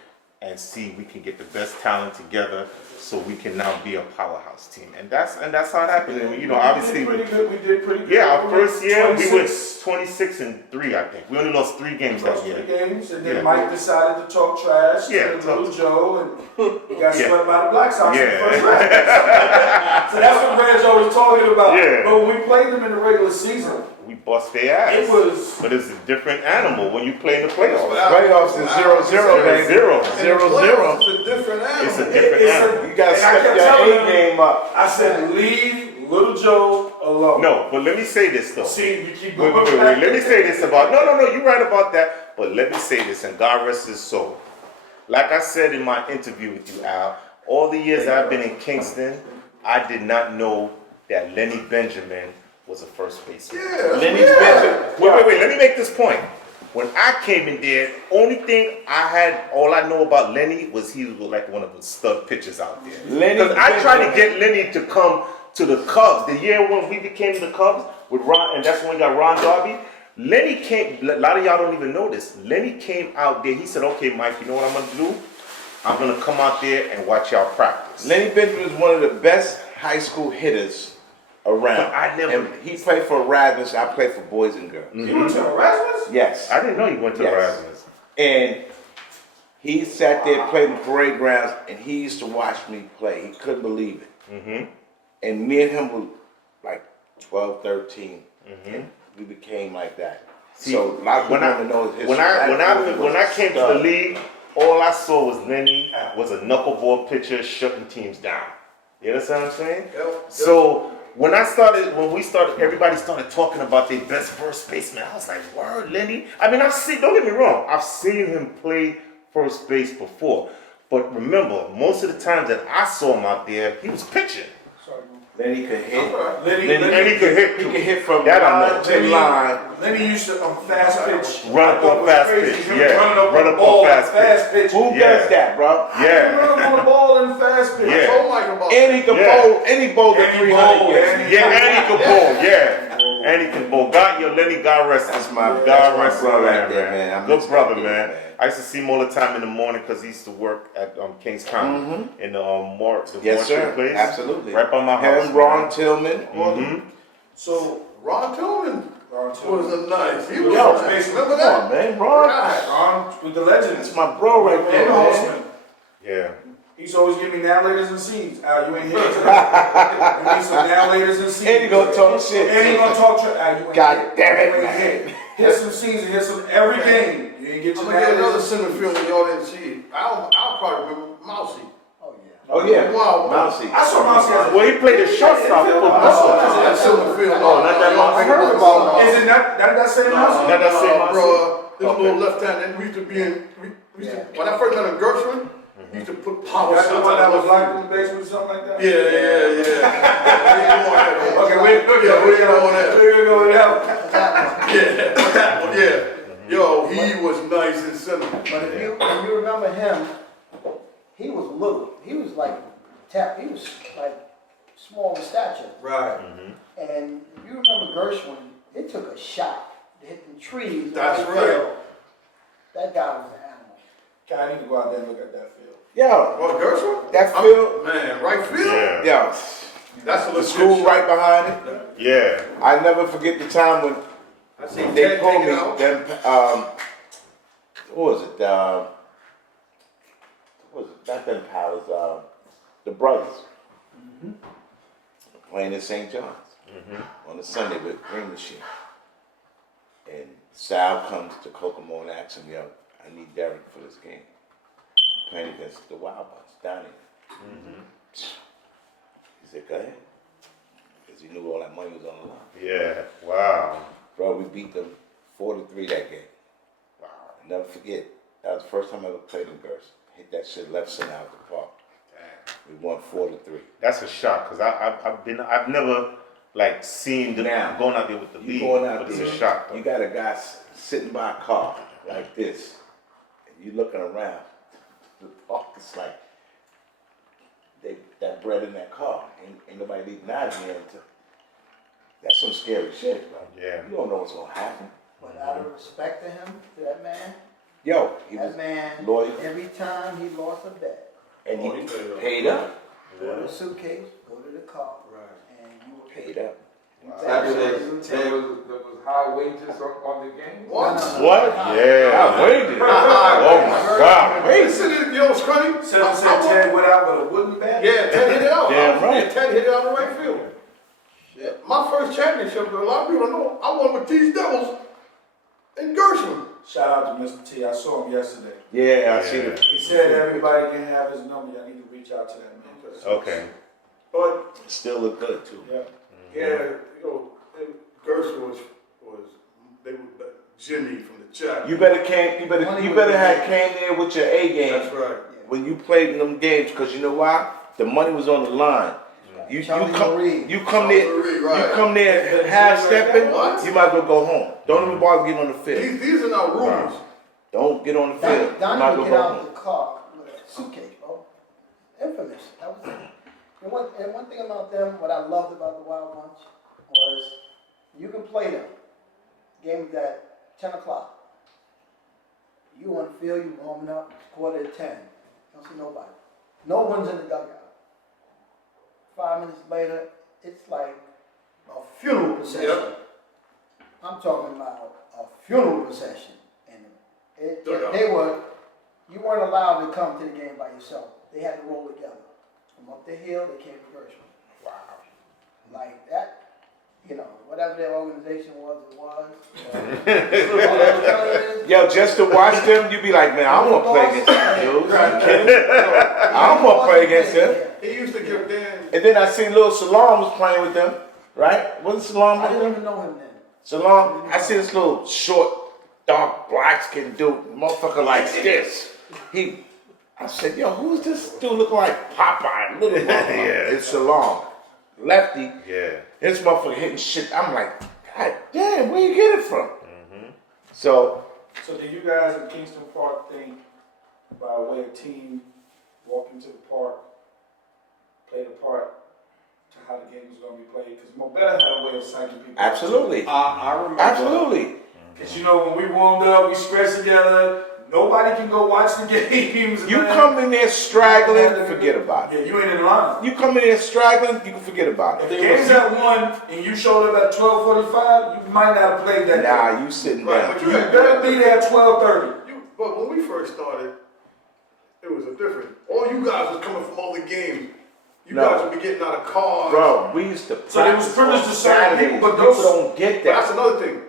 and see we can get the best talent together so we can now be a powerhouse team. And that's how it happened. And, you know, obviously, We did pretty good. yeah, our first year we went 26. 26-3, I think. We only lost 3 games that First year. 3 games, and then Yeah. Mike decided to talk trash Yeah, to Little Joe, and he got Yeah. swept by the Black Sox in the Yeah. first round. So that's what Reg Joe was talking about. Yeah. But when we played them in the regular season, We bust their ass. it was But it's a different animal when you play in the playoffs. Playoffs is 0-0, baby. 0-0. 0-0. It's a different animal. It's a different animal. You gotta And I step kept your telling A him- game up. I said, leave Little Joe alone. No, but let me say this though. See, we keep Wait, going wait, back. let me say this about, no, you're right about that, but let me say this, and God rest his soul. Like I said in my interview with you, Al, all the years I've been in Kingston, I did not know that Lenny Benjamin was a first baseman. Yeah, that's Lenny weird. Benjamin. Wait, let me make this point. When I came in there, only thing all I know about Lenny was he was like one of the stud pitchers out there. Lenny Because I tried to Benjamin. get Lenny to come to the Cubs. The year when we became the Cubs with Ron, and that's when we got Ron Darby. Lenny came, a lot of y'all don't even know this. Lenny came out there, he said, okay, Mike, you know what I'm gonna do? I'm gonna come out there and watch y'all practice. Lenny Benjamin was one of the best high school hitters around. But I never- And he played for Erasmus. I played for Boys and Girls. You went to Erasmus? Yes. I didn't know you went to Yes. Erasmus. And he sat there, played in the parade grounds, and he used to watch me play. He couldn't believe it. Mm-hmm. And me and him were like 12, 13. Mm-hmm. And we became like that. See, so a lot of people when I- want to know his history. When I came to the league, all I saw was Lenny was a knuckleball pitcher shutting teams down. You understand what I'm saying? So when we started, everybody started talking about their best first baseman. I was like, word, Lenny. I mean, don't get me wrong, I've seen him play first base before. But remember, most of the times that I saw him out there, he was pitching. Sorry, Lenny could hit. And he could hit. He could hit from That I know. line to line. Lenny used to fast pitch. Run up on fast pitch, yeah. Run up on fast pitch. Who Yeah. does that, bro? Yeah. Run up on the ball and fast pitch. Yeah. Oh my God. And he can Yeah. bowl. And he bowled the And he 300 bowled, games. and he- Yeah, and he could bowl, yeah. And he can bowl. Lenny, God rest him. That's my God rest brother him, right there, man. I Good miss brother, that man. dude, man. I used to see him all the time in the morning because he used to work at Kings County in the Yes, sir. place. Absolutely. Right by my house. Him, Ron Tillman. Mm-hmm. So, Ron Tillman Ron was Tillman. a nice. He was Yo, nice. come Remember that? on, man. Ron. Ron with the legends. That's my bro right And there, the man. horseman. Yeah. He used to always give me now, laters, and seeds. You ain't here today. You need some now, laters, and seeds. And he gonna talk shit. And he gonna talk shit. You ain't God here. damn it, You ain't man. here. Here's some seeds and here's some every game. You ain't get I'm your gonna now, get another laters. center field when y'all didn't see it. I'll probably remember Mousy. Oh, yeah. Oh, yeah. Wow. Mousy. I saw Mousy as a Well, he played the shortstop I saw football. That center field. Oh, not that I Mousy. heard about Is it not that same Mousy? Not that same Mousy? Bro, this Okay. little left hand, and we used to be in, we used to, when I first met in Gershwin, we used to put power That's the shots one that out was of locked in the basement or something like that? Yeah. Okay, we're gonna go with that. Yeah. Yo, he was nice and center. But if you remember him, he was little. He was like small in stature. Right. And if you remember Gershwin, it took a shot to hit the trees. That's right right. there. That guy was an animal. God, I need to go out there and look at that field. Yo, Oh, Gershwin? that field. Man, right field? Yeah. Yo, That's a the legit school shot. right behind it. Yeah. I never forget the time when I seen they Ted told take me it out. them, what was it? What was it? Not them pals, the brothers. Playing in St. John's on a Sunday with Green Machine. And Sal comes to Kokomo and asks him, yo, I need Derek for this game. Playing against the Wild Ones down here. He said, go ahead. Because he knew all that money was on the line. Yeah. Wow. Bro, we beat them 4-3 that game. Wow. I'll never forget. That was the first time I ever played in Gerst. Hit that shit left center out the park. We won 4-3. That's a shock because I've never like seen them Now, going out there with the You league. going out but it's there, a shock. you got a guy sitting by a car like this, and you looking around. The park is like that bread in that car. Ain't nobody eating out of here until. That's some scary shit, bro. Yeah. You don't know what's gonna happen. But out of respect to him, to that man, Yo, he was that man, loyal, every time he lost a bet, and he Oh, he paid up. paid up. go to the suitcase, go to the car, and you were paid. Paid up. There was high wages on the game. What? What? Yeah. I waited. Oh my God. Listen, you know what's funny? Seven said Ted went out with a wooden bat? Yeah, Ted hit it out. Damn right. Yeah, Ted hit it out the right field. Yeah. My first championship, a lot of people don't know, I won with these Devils in Gershwin. Shout out to Mr. T. I saw him yesterday. Yeah, I see it. He said everybody can have his number. Y'all need to reach out to that man. Okay. But Still look good too. Yeah. yeah, you know, Gershwin was they were Jimmy from the Jack. You better have came there with your A game That's right. when you played in them games, because you know why? The money was on the line. You Charlie come Marie. you come there Charlie Marie, right. you come there half stepping, What? you might as well go home. Don't even bother getting on the field. These are not rumors. Don't get on the field. You might Donnie as would well get go out home. the car with a suitcase, bro. Infamous. That was it. And one thing about them, what I loved about the Wild Bunch was you can play them. Game is at 10 o'clock. You on the field, you warming up, it's 9:45. Don't see nobody. No one's in the dugout. 5 minutes later, it's like a funeral procession. Yep. I'm talking about a funeral procession. And you weren't allowed to come to the game by yourself. They had to roll together. From up the hill, they came to Gershwin. Wow. Like that, whatever their organization was, it was. All I was telling you is, Yo, just to watch them, you be like, man, I don't want to play against them dudes. You kidding? I don't want to play against them. He used to give Dan. And then I seen little Salam was playing with them, right? Wasn't Salam I with didn't them? even know him then. Salam, I see this little short, dark, black skinned dude, motherfucker like this. I said, yo, who's this dude looking like Popeye? Little motherfucker. Yeah. It's Salam. Lefty. Yeah. This motherfucker hitting shit. I'm like, God damn, where you get it from? So, So do you guys in Kingston Park think by way of team walking to the park played a part to how the game was going to be played? Because Mobetta had a way of psyching people. absolutely. I remember. Absolutely. Because when we warmed up, we stretched together. Nobody can go watch the games. You man. come in there straggling, forget about it. Yeah, you ain't in line. You come in there straggling, you can forget about If it. the game's at 1 and you showed up at 12:45, you might not have played that day. Nah, you sitting Right, down. but You better be there at 12:30. But when we first started, it was a different. All you guys was coming from all the games. You No. guys would be getting out of cars. Bro, we used to practice So there was privilege on to certain Saturdays. people, but those- don't get But that's that. another thing.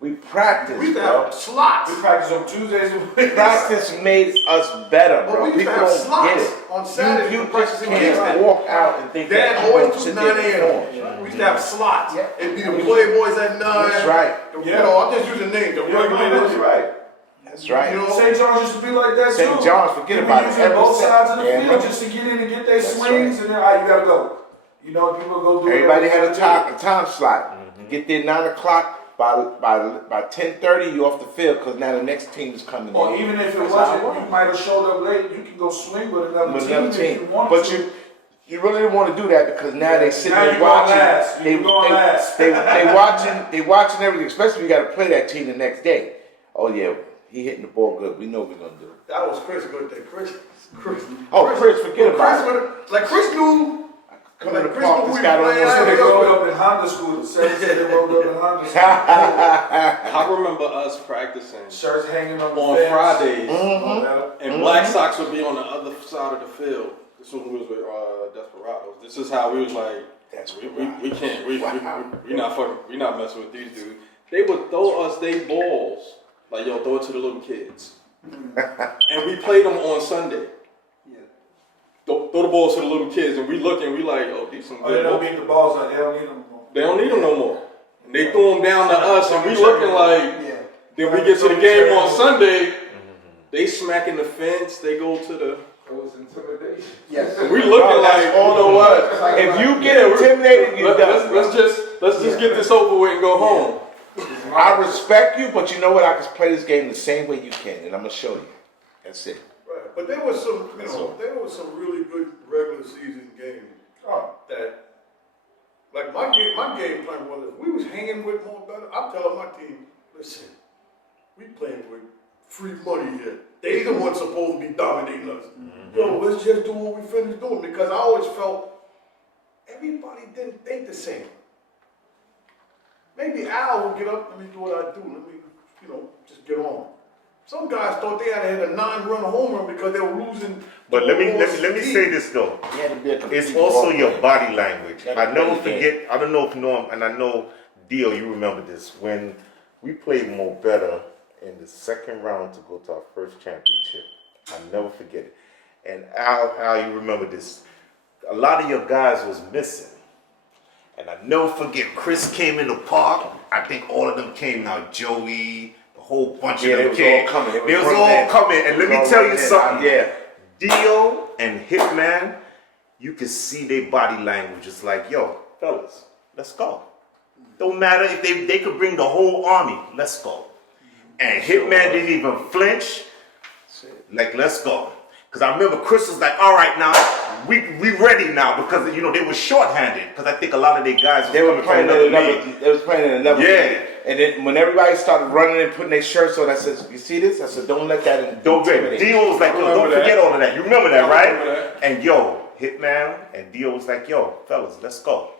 We practice, We used to bro. have slots. We practice on Tuesdays and Wednesdays. Practice made us better, But bro. we used to People have don't slots get it. on Saturdays. You for just practicing games. can't walk out and think Dad that you always gonna took sit 9 there and a.m. perform. We used to have slots. Yeah. It'd be the Playboys at 9. That's right. You know, I'm just using names. The regulators. That's right. That's right. You know, St. John's used to be like that too. St. John's, forget People about it. using Ever both since- sides of the yeah, field bro. just to get in and get their That's swings, and then you gotta go. People go do Everybody whatever had they a time slot. You get there 9 o'clock. By 10:30, you off the field because now the next team is coming do. Or in. even if it That's how it wasn't, you works. might have showed up late. You can go swing with another With team another if team. you want But to. you really didn't want to do that because now they sit Now there you going watching. last. You going last. They watching everything, especially if you got to play that team the next day. Oh yeah, he hitting the ball good. We know what we're gonna do. that was Chris' good day. Chris. Oh, Chris, forget about it. Like Chris knew. Come in the Chris park, knew this we guy don't playing. know So what they to rolled do. up in Honda school. The Saints said they rolled up in Honda school. I remember us practicing Shirts hanging on the on fence. Fridays, Mm-hmm. and Black Sox would be on the other side of the field. This was when we was with Desperados. This is how we was like, we can't, we not fucking, we not messing with these dudes. They would throw us they balls, like yo, throw it to the little kids, and we played them on Sunday. Throw the balls to the little kids, and we looking, we like, oh, these some Oh, they good don't balls. beat the balls out. They don't need them anymore. They don't need them no more. And they threw them down to us, and we looking like. Yeah. Then we get to the game on Sunday. They smacking the fence. They go to the. It was intimidation. Yes. We looking like all the what. If you get intimidated, you're done. Let's just get this over with and go home. I respect you, but you know what? I can play this game the same way you can, and I'm gonna show you. That's it. Right. But there was some, there was some really good regular season games that, like my game plan was if we was hanging with more better. I'm telling my team, listen, we playing with free money here. They the ones supposed to be dominating us. Yo, let's just do what we finished doing because I always felt everybody didn't think the same. Maybe Al will get up, let me do what I do, let me, just get on. Some guys thought they had to hit a 9-run home run because they were losing. But let me $2 say this though. You had to be a complete It's also ball your player. body language. That's I never what you forget. I don't know if Norm and I know Dio, you remember this when we played Mo Better in the second round to go to our first championship. I never forget it. And Al, you remember this? A lot of your guys was missing, and I never forget. Chris came in the park. I think all of them came now. Joey, a whole bunch Yeah, of they them was came. all coming. They was all coming. And let me tell you something. Yeah. Dio and Hitman, you can see their body language. It's like, yo, fellas, let's go. Don't matter if they could bring the whole army. Let's go. And Hitman didn't even flinch. Like, let's go. Because I remember Chris was like, all right, now, we ready now. Because, they were shorthanded. Because I think a lot of their guys They were playing in in another. They was playing in another. Yeah. And then when everybody started running and putting their shirts on, I said, "You see this?" I said, "Don't let that Don't intimidate you." Dio was like, yo, don't remember that. forget all of that. You remember that, I right? remember that. And yo, Hitman and Dio was like, yo, fellas, let's go.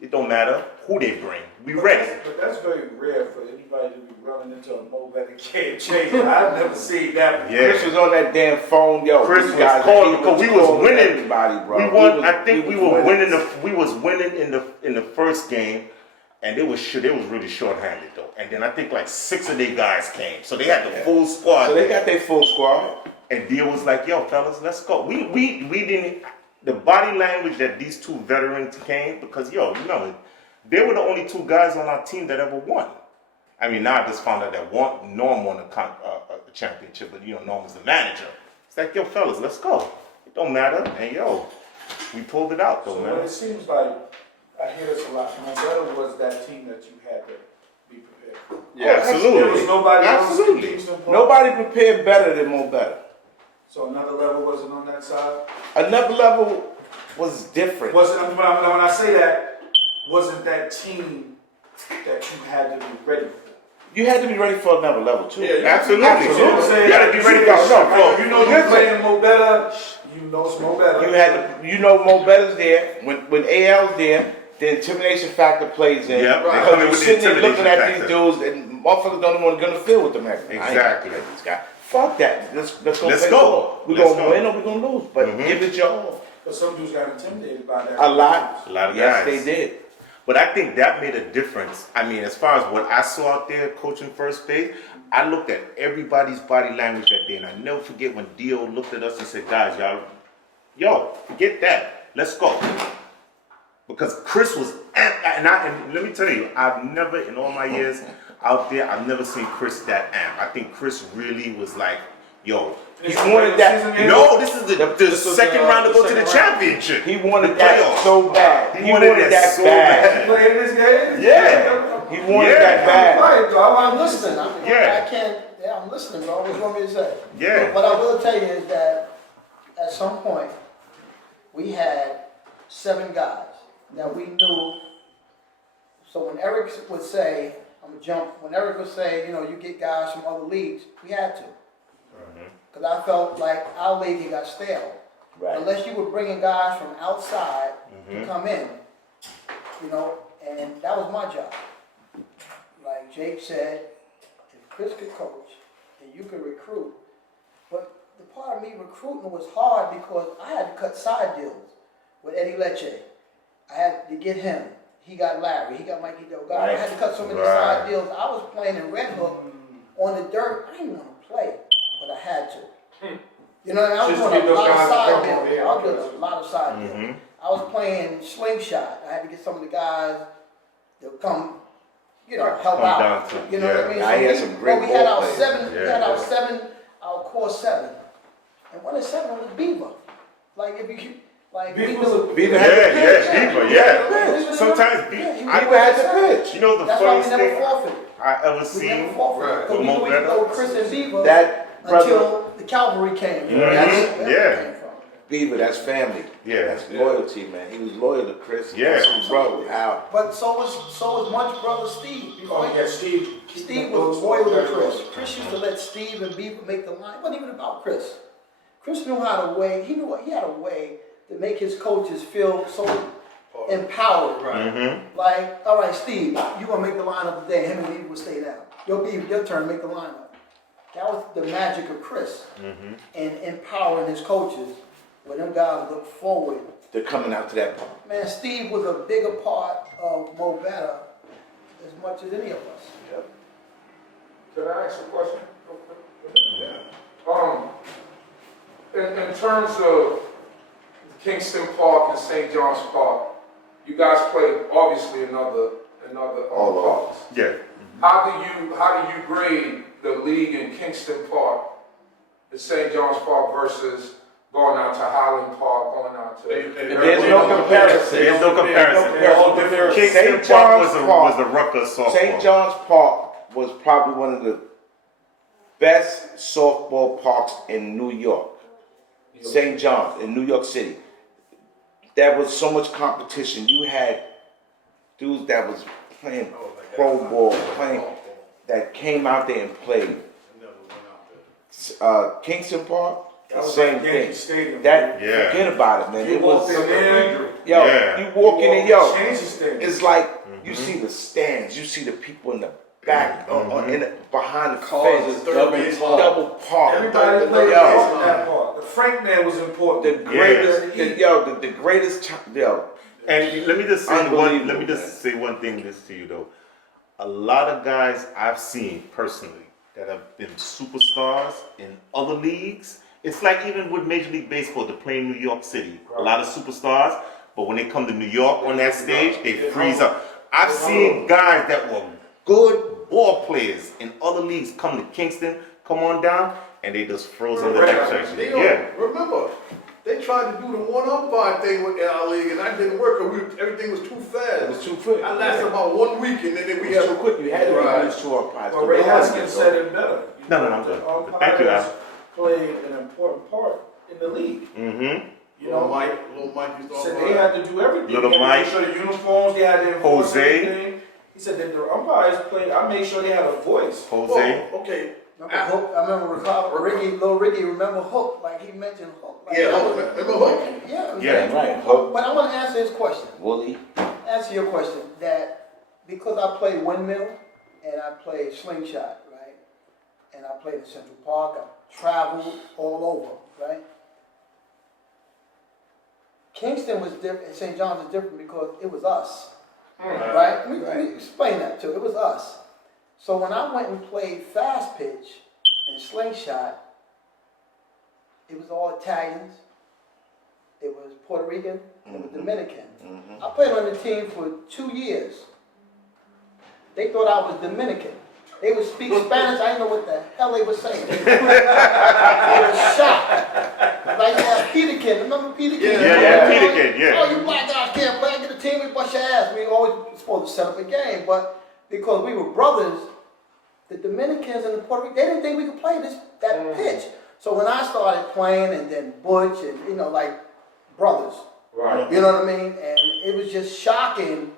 It don't matter who they bring. We ready. But that's very rare for anybody to be running into a Mobetter game changer. I've never seen that. Yeah. Chris was on that damn phone, yo. Chris these was guys, calling he because we was calling winning. everybody, bro. We He won. was- I think we was were winning. We was winning in the first game, and they was really short-handed though. And then I think like 6 of their guys came, so they had the full squad. So they there. got their full squad. And Dio was like, yo, fellas, let's go. We didn't, the body language that these two veterans came, because, yo, remember, they were the only 2 guys on our team that ever won. I mean, now I just found out that Norm won a championship, but, you know, Norm was the manager. It's like, yo, fellas, let's go. It don't matter. And, yo, we pulled it out, though, So man. it seems like, I hear this a lot, Mobetter was that team that you had to be prepared for. Yeah, absolutely. There was nobody else in Absolutely. Kingston Park. Nobody prepared better than Mo Better. So another level wasn't on that side? Another level was different. When I say that, wasn't that team that you had to be ready for? You had to be ready for another level too. Yeah, Absolutely. You know what I'm saying? You gotta be ready for Like, you know you listen. playing Mobetter, you know it's Mobetter. You had to, you know, Mo Better's there. When AL's there, the intimidation factor plays in. Yeah, they Because come in you're with the sitting there looking at intimidation these dudes, and motherfuckers don't even want to go to the field with them. Exactly. This guy. Fuck that. Let's go. Let's play go. ball. We're Let's gonna go. win or we're gonna lose, but Mhm. give it your all. But some dudes got intimidated by that. A lot. A lot of Yes, guys. they did. But I think that made a difference. I mean, as far as what I saw out there coaching first base, I looked at everybody's body language that day, and I never forget when Dio looked at us and said, guys, yo, forget that. Let's go. Because Chris was, and let me tell you, I've never, in all my years out there, I've never seen Chris that amp. I think Chris really was like, yo, He wanted that. no, this is the This was, second round to go to second the round. championship. He wanted The that playoffs. so bad. He wanted that so bad. Playing this game? Yeah. He wanted Yeah. that bad. Right, though. I'm listening. Yeah. I can't. Yeah, I'm listening, bro. What do you want me to say? Yeah. What I will tell you is that at some point we had 7 guys that we knew. So when Eric would say, I'm gonna jump. When Eric would say, you know, you get guys from other leagues, we had to. Because I felt like our league had got stale. Right. Unless you were bringing guys from outside to come in, you know, and that was my job. Like Jake said, if Chris could coach and you could recruit, but the part of me recruiting was hard because I had to cut side deals with Eddie Leche. I had to get him. He got Larry. He got Mikey Delgado. I had to cut so many side deals. I was playing in Red Hook on the dirt. I didn't want to play, but I had to. You know, and I was Just doing get a those lot of guys to side come on, deals. yeah. I was doing a lot of side deals. I was playing slingshot. I had to get some of the guys to come, you know, help Come out. down to- You know what I mean? Yeah, he had we- some great we had ball our players. 7, we Yeah, had our yeah. 7, our core 7. And one of the 7 was Beaver. Like if you like Beaver we was knew- a- Beaver Yeah, had to pitch. yeah, Beaver, Beaver yeah. was Sometimes a- Beaver, yeah, he was Beaver had to pitch. you know the That's why we funniest never thing forfeited. I ever We never seen? forfeited. Right. Because we Mo knew we could Better. go Chris and Beaver That brother, until the cavalry came. Mhm. That's where Yeah. it came from. Beaver, that's family. Yeah. That's loyalty, man. He was loyal to Chris. Yeah. That's his brother, Al. But so was Munch brother Steve. Before Oh, yeah, Steve. Steve was loyal to Chris. Chris used to let Steve and Beaver make the line. It wasn't even about Chris. Chris knew how to weigh. He had a way to make his coaches feel so empowered. Mm-hmm. Like, all right, Steve, you gonna make the lineup today. Him and Beaver will stay down. Your turn to make the lineup. That was the magic of Chris and empowering his coaches. When them guys look forward, They're coming out to that part. man, Steve was a bigger part of Mo Better as much as any of us. Can I ask a question? In terms of Kingston Park and St. John's Park, you guys played obviously another All of parks. Yeah. How do you grade the league in Kingston Park, the St. John's Park versus going out to Highland Park, going out to? There's no comparison. There's no comparison. There's Kingston St. Park was John's the Rutgers softball. St. John's Park was probably one of the best softball parks in New York. St. John's in New York City. There was so much competition. You had dudes that was playing pro ball playing that came out there and played. Never went out there. Kingston Park, That the was same like Yankee thing. Stadium. That Yeah. forget about it, man. You It was walked in there, yo. Yeah. You walk in there, yo. changes things. It's like you see the stands, you see the people in the back, behind the Cars fence, is double park. Everybody played Yo. a part in that part. The Frank man was important. The greatest, Yeah. the greatest, yo. And let me just say Unbelievable, let me just say one thing this to you though. A lot of guys I've seen personally that have been superstars in other leagues. It's like even with Major League Baseball, they play in New York City. A lot of superstars, but when they come to New York on that stage, they freeze up. I've seen guys that were good ball players in other leagues come to Kingston, come on down, and they just froze on the next section. They Yeah. remember, they tried to do the one umpire thing with our league, and that didn't work because everything was too fast. It was too quick. I lasted about 1 week, and then we It was had too quick. You had to Right. use two umpires. Well, Ray Haskins said it better. No, I'm good. The Thank you, Al. umpires played an important part in the league. Mm-hmm. You know, Little Mike used to said umpire. they had to do everything. Little They had to Mike. make sure the uniforms, they had to enforce Jose. everything. He said that the umpires played. I made sure they had a voice. Jose. Oh, okay. Remember Hook? I remember Little Ricky, remember Hook? Like he mentioned Hook. Like, Yeah, that Hook. was- Remember Hook? Yeah, Yeah, right, Hook. But I want to answer his question. Wooly. Answer your question that because I played windmill and I played slingshot, right? And I played in Central Park, I traveled all over, right? Kingston was different, and St. John's was different because it was us, right? Let me explain that too. It was us. So when I went and played fast pitch and slingshot, it was all Italians, it was Puerto Rican, and it was Dominican. I played on the team for 2 years. They thought I was Dominican. They would speak Spanish. I didn't know what the hell they were saying. They were shocked. Like Peterkin. Remember Peterkin? Yeah, Peterkin, yeah. Oh, you black guys can't play. Get a team, we bust your ass. We always supposed to set up a game, but because we were brothers, the Dominicans and the Puerto Ricans, they didn't think we could play that pitch. So when I started playing, and then Butch, and like brothers. Right. You know what I mean? And it was just shocking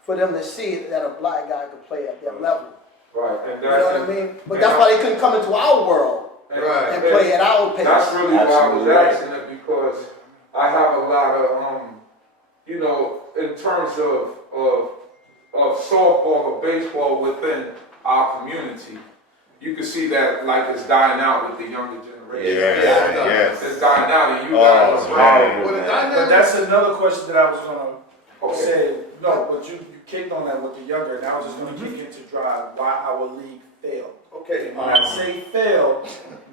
for them to see that a black guy could play at that level. Right. And You know what I mean? But and that's why they couldn't come into our world Right. and play at our pace. That's really why I was Absolutely right. asking it, because I have a lot of, you know, in terms of softball or baseball within our community, you can see that like it's dying out with the younger generation. Yeah, yes. It's dying out, and you Oh, guys are right. horrible, But the man. But dynamic, that's another question that I was gonna Okay. say. No, but you kicked on that with the younger, and I was just gonna kick into drive why our league failed. okay, And when I say failed,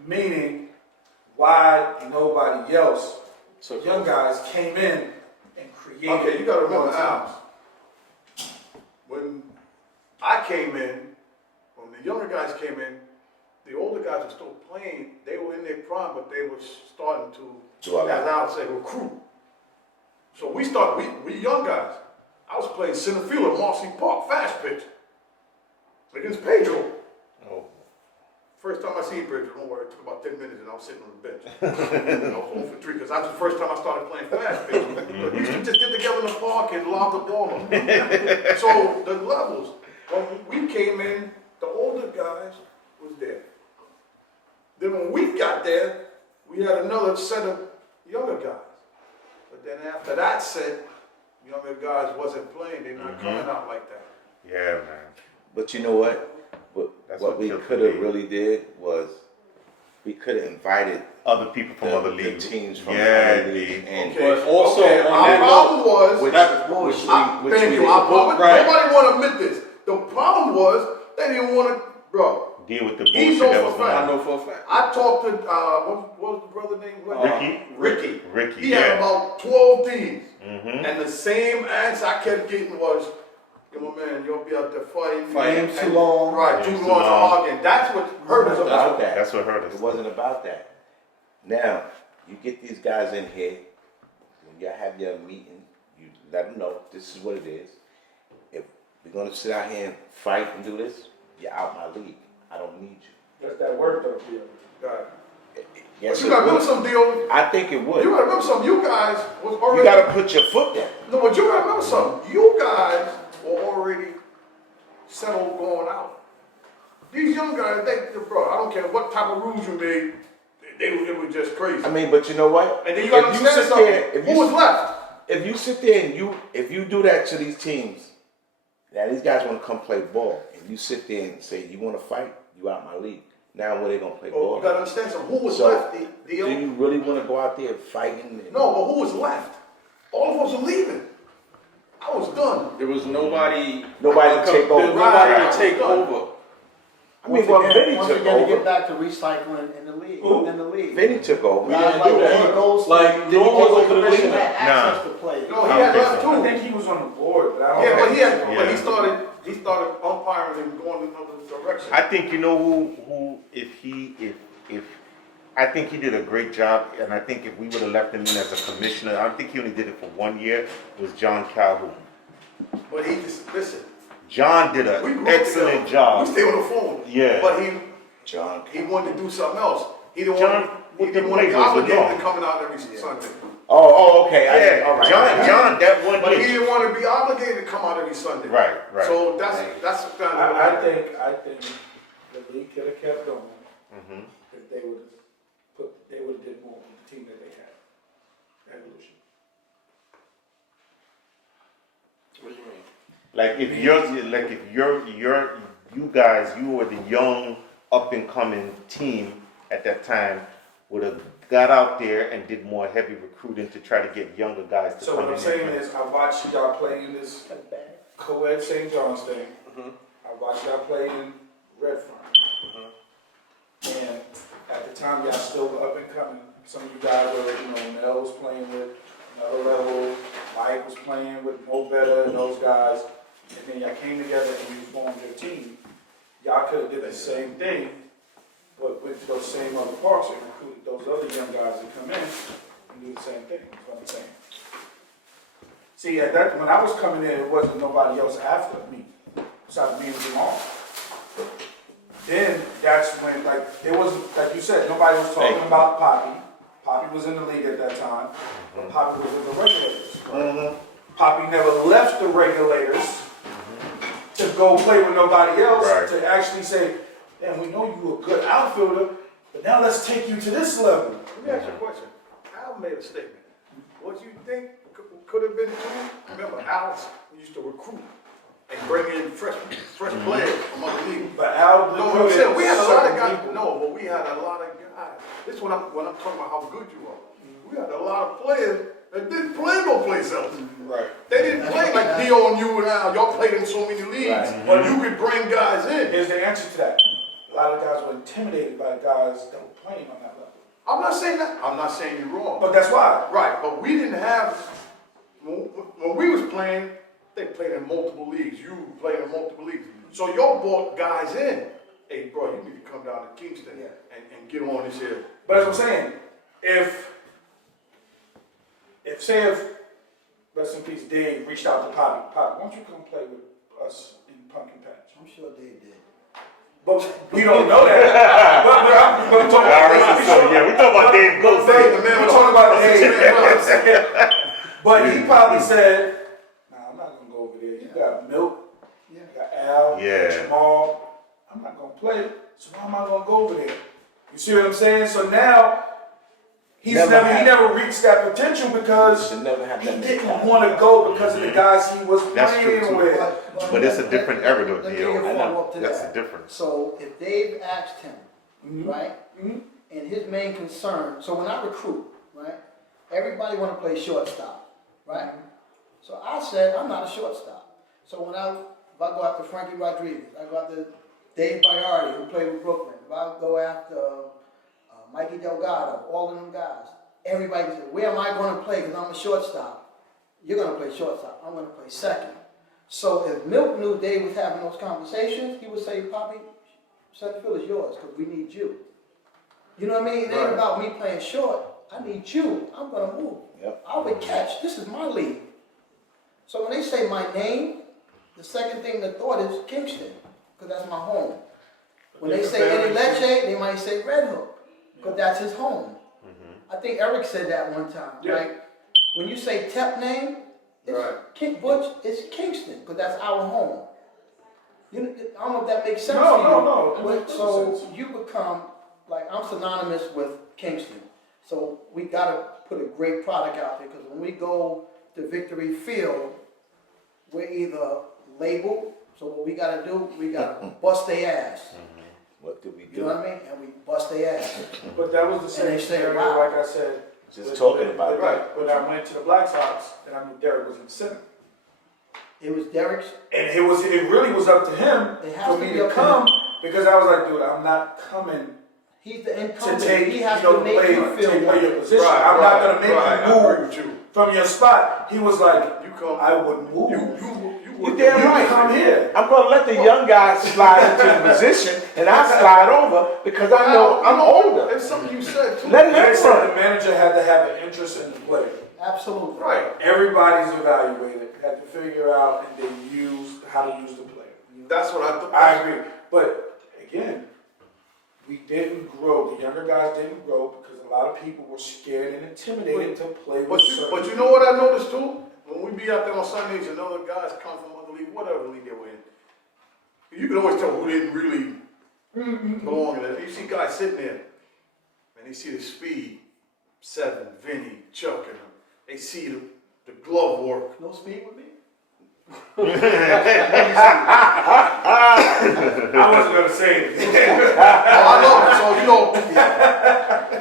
meaning why nobody else, So young guys came in and created. okay, you gotta remember more now, when I came in, when the younger guys came in, the older guys were still playing, they were in their prime, but they were starting to, as I would say, recruit. So we young guys, I was playing center field at Marcy Park, fast pitch, against Pedro. Oh. First time I seen Pedro, don't worry, it took about 10 minutes and I was sitting on the bench. I was 0 for 3, because that's the first time I started playing fast pitch. We used to just get together in the park and lob the ball up. So the levels, when we came in, the older guys was there. Then when we got there, we had another set of younger guys. But then after that set, younger guys wasn't playing, they're not coming out like that. Yeah, man. But you know what? That's What what we killed could have me. really did was we could have invited Other people from other the leagues. teams from Yeah, other leagues. league. And But also okay, on our that problem was, which thank we you, did. our problem, Right. nobody want to admit this. The problem was, they didn't want to, bro, Deal with the He's bullshit that also was I going on. know for a fact. I talked to, what was the brother name? Ricky? Ricky. Ricky, He had yeah. about 12 Ds. Mm-hmm. And the same answer I kept getting was, yo, my man, you'll be out there fighting. Fighting and- too long. Right, too Games too long, long. arguing. That's what hurt us about. about that. That's what hurt us. It wasn't about that. Now, you get these guys in here, when you have your meeting, you let them know this is what it is. If we're going to sit out here and fight and do this, you're out my league. I don't need you. Does that work though, Bill? God. Yes, But you it gotta remember would. something, Dio. I think it would. You gotta remember something. You guys was already. You got to put your foot down. No, but you gotta remember something. You guys were already settled going out. These young guys, bro, I don't care what type of rules you made, it was just crazy. I mean, but you know what? And then you gotta understand something. Who was left? If you sit there and if you do that to these teams, now these guys want to come play ball, and you sit there and say you want to fight, you out my league. Now when they gonna play ball? You gotta understand something. Who was So, left? Do you really want to go out there fighting? No, but who was left? All of us are leaving. I was done. There was nobody. Nobody to take over. There was nobody Right. to take over. I mean, well, Vinny once took again, to get over. back to recycling in the league. Who? In the league. Vinny took over. Yeah. Guys didn't like do that. Danny Goldstein, Like, did no he one was take over the commission, league. had access to players. No, he I had don't left think too. I think he was on the board, but I don't Yeah, know. but Yeah. he started umpiring and going in another direction. I think you know who if I think he did a great job, and I think if we would have left him in as a commissioner, I think he only did it for 1 year. Was John Calhoun? But he just listen. John did We an grew up excellent together. job. We stay on the phone. Yeah. But John. he wanted to do something else. He didn't John, want what he the didn't want to be Blazers were obligated doing. to coming out every Sunday. Oh, okay. Yeah, all right. John, that one But he year. didn't want to be obligated to come out every Sunday. Right. So that's kind of I think the league could have kept going Mhm. if they would have did more with the team that they had. Evolution. What do you mean? Like if you guys, you were the young up and coming team at that time, would have got out there and did more heavy recruiting to try to get younger guys to So come what in. I'm saying and play. is, I watched y'all play in this co-ed St. John's thing. Mhm. I watched y'all play in Redfern. And at the time, y'all still were up and coming. Some of you guys were, Mel was playing with another level. Mike was playing with Mo Better and those guys. And then y'all came together and you formed your team. Y'all could have did the same thing, but with those same other parks and recruited those other young guys that come in and do the same thing. That's what I'm saying. See, when I was coming in, it wasn't nobody else after me, besides me and Jamal. Then that's when, it wasn't, like you said, nobody was talking about Poppy. Poppy was in the league at that time, but Poppy was with the regulators. Poppy never left the regulators to go play with nobody else, Right. to actually say, damn, we know you a good outfielder, but now let's take you to this level. Let me ask you a question. Al made a statement. What you think could have been too? Remember, Al used to recruit and bring in fresh players from other leagues. But Al, No, what I'm saying, we had a lot of certain guys. people. No, but we had a lot of guys. This is when I'm talking about how good you are. We had a lot of players that didn't play no place else. Right. They didn't play like Dio and you and Al. Y'all played in so many leagues. But you could bring guys in. Here's the answer to that. A lot of guys were intimidated by guys that were playing on that level. I'm not saying that. I'm not saying you're wrong. But that's why. Right, but we didn't have, when we was playing, they played in multiple leagues. You played in multiple leagues. So y'all brought guys in. Hey, bro, you need to come down to Kingston and get on this here. But as I'm saying, if rest in peace, Dave reached out to Poppy, why don't you come play with us in Pumpkin Patch? I'm sure Dave did. But we don't know that. but we're talking Yeah, we talking about Dave Goldstein. We're talking about Dave. But he probably said, nah, I'm not going to go over there. You got Milk, you got Al, you got Jamal. I'm not going to play, so why am I going to go over there? You see what I'm saying? So now, he never reached that potential because Should never have he that didn't mentality. want to go because of the guys he was That's true, playing too. with. But it's a different era though, Let me Dio. give a follow-up to That's that. the difference. So if Dave asked him, right, Mhm. and his main concern, so when I recruit, right, everybody want to play shortstop, right? So I said, I'm not a shortstop. So if I go after Frankie Rodriguez, I go after Dave Bayardi, who played with Brooklyn, if I go after Mikey Delgado, all of them guys, everybody said, where am I going to play? Because I'm a shortstop. You're going to play shortstop. I'm going to play second. So if Milk knew Dave was having those conversations, he would say, Poppy, center field is yours because we need you. You know what I mean? It ain't about me playing short. I need you. I'm going to move. Yep. I would catch. This is my league. So when they say my name, the second thing the thought is Kingston because that's my home. When they say Eddie Leche, they might say Red Hook because that's his home. I think Eric said that one time. Yeah. Like, when you say Tep name, it's Butch, it's Kingston, because that's our home. You know, I don't know if that makes sense No, to you. no. It But makes so sense. you become, like, I'm synonymous with Kingston. So we gotta put a great product out there, because when we go to Victory Field, we're either labeled, so what we gotta do, we gotta bust their ass. What did we You know do? what I mean? And we bust their ass. But that was the And same they say, scenario, wow. like I said. Just with- talking with- about with- that. Right, when I went to the Black Sox, and I knew Derek was in the center. It was Derek's. And it really was up to him It has for to me be to up to come, him. because I was like, dude, I'm not coming He's the to incumbent. take, He you has know, to to make play, you feel take play your like position. Right, I'm not right, gonna make right, I you agree move with you. from your spot. He was like, You come. I would move. You damn right. Come here. I'm gonna let the young guys slide into the position, and I slide over because I know I'm older. It's something you said too. Let And him they said run. the manager had to have an interest in the play. Absolutely. Right. Everybody's evaluated, had to figure out and they used how to use the player. That's what I thought. I agree. But again, we didn't grow. The younger guys didn't grow because a lot of people were scared and intimidated to play with But you know what I noticed too? When we be out there on Sundays and other guys come from other league, whatever league they were in, you can always tell who didn't really belong in it. You see guys sitting there and they see the speed, Seven, Vinny, Chuck, and them. They see the glove work. No speed with me? I wasn't gonna say anything. Oh, I know. So you know,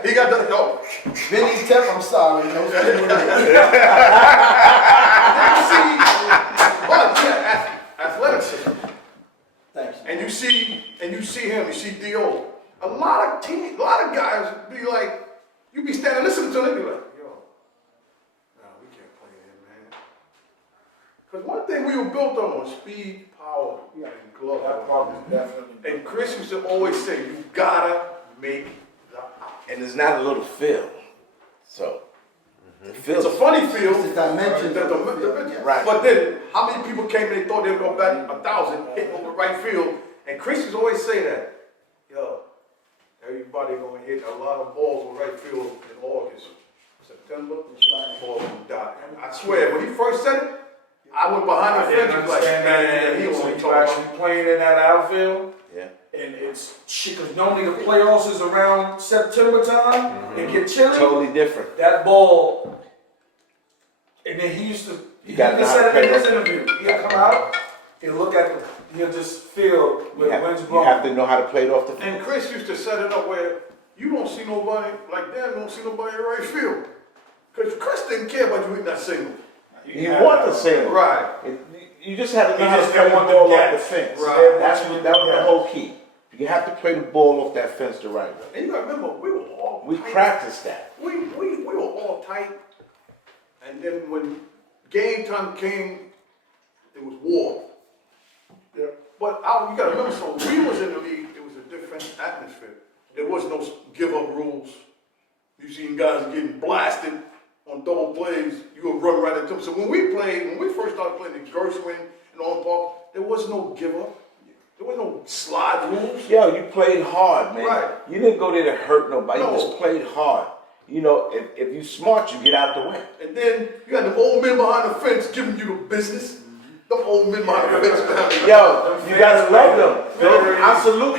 he got the no. Vinny Tep, I'm sorry. No speed with me. But yeah, athleticism. Thanks. And you see him, you see Dio. A lot of guys be like, you be standing listening to them, they be like, yo, nah, we can't play that, man. Because one thing we were built on was speed, power, and That glove. part is definitely. And Chris used to always say, you gotta make the out. And it's not a little field. So, the It's field. a funny field. It's the dimensions of the field, yes. Right. But then, how many people came and they thought they were going to bat 1,000, hit over right field? And Chris used to always say that. Yo, everybody going to hit a lot of balls on right field in August, September, balls going to die. I swear, when he first said it, I went behind the fence, was like, man, he was only like talking actually about. playing in that outfield. Yeah. And it's shit, because normally the playoffs is around September time and get chilly. Totally different. That ball, and then he used to, he gotta know how to said it in play his interview. He'll come out, he'll look at the, he'll just feel where the wind's You blowing. have to know how to play it off the field. And Chris used to set it up where you don't see nobody, like Dan don't see nobody in right field. Because Chris didn't care about you hitting that single. You want the single. Right. You just have to You know how to just play the don't want ball the off the gaps. fence. Right. That was the whole key. You have to play the ball off that fence the right way. And you gotta remember, we were all We tight. practiced that. We were all tight. And then when game time came, it was war. Yeah. But you gotta remember, so we was in the league, it was a different atmosphere. There was no give up rules. You seen guys getting blasted on double plays, you would run right into them. So when we first started playing in Gershwin and on Park, there was no give up. There was no slide rules. Yo, you played hard, man. Right. You didn't go there to hurt nobody. No. You just played hard. You know, if you smart, you get out the way. And then you had them old men behind the fence giving you the business. Them old men behind the fence. Yo, you gotta love them. I salute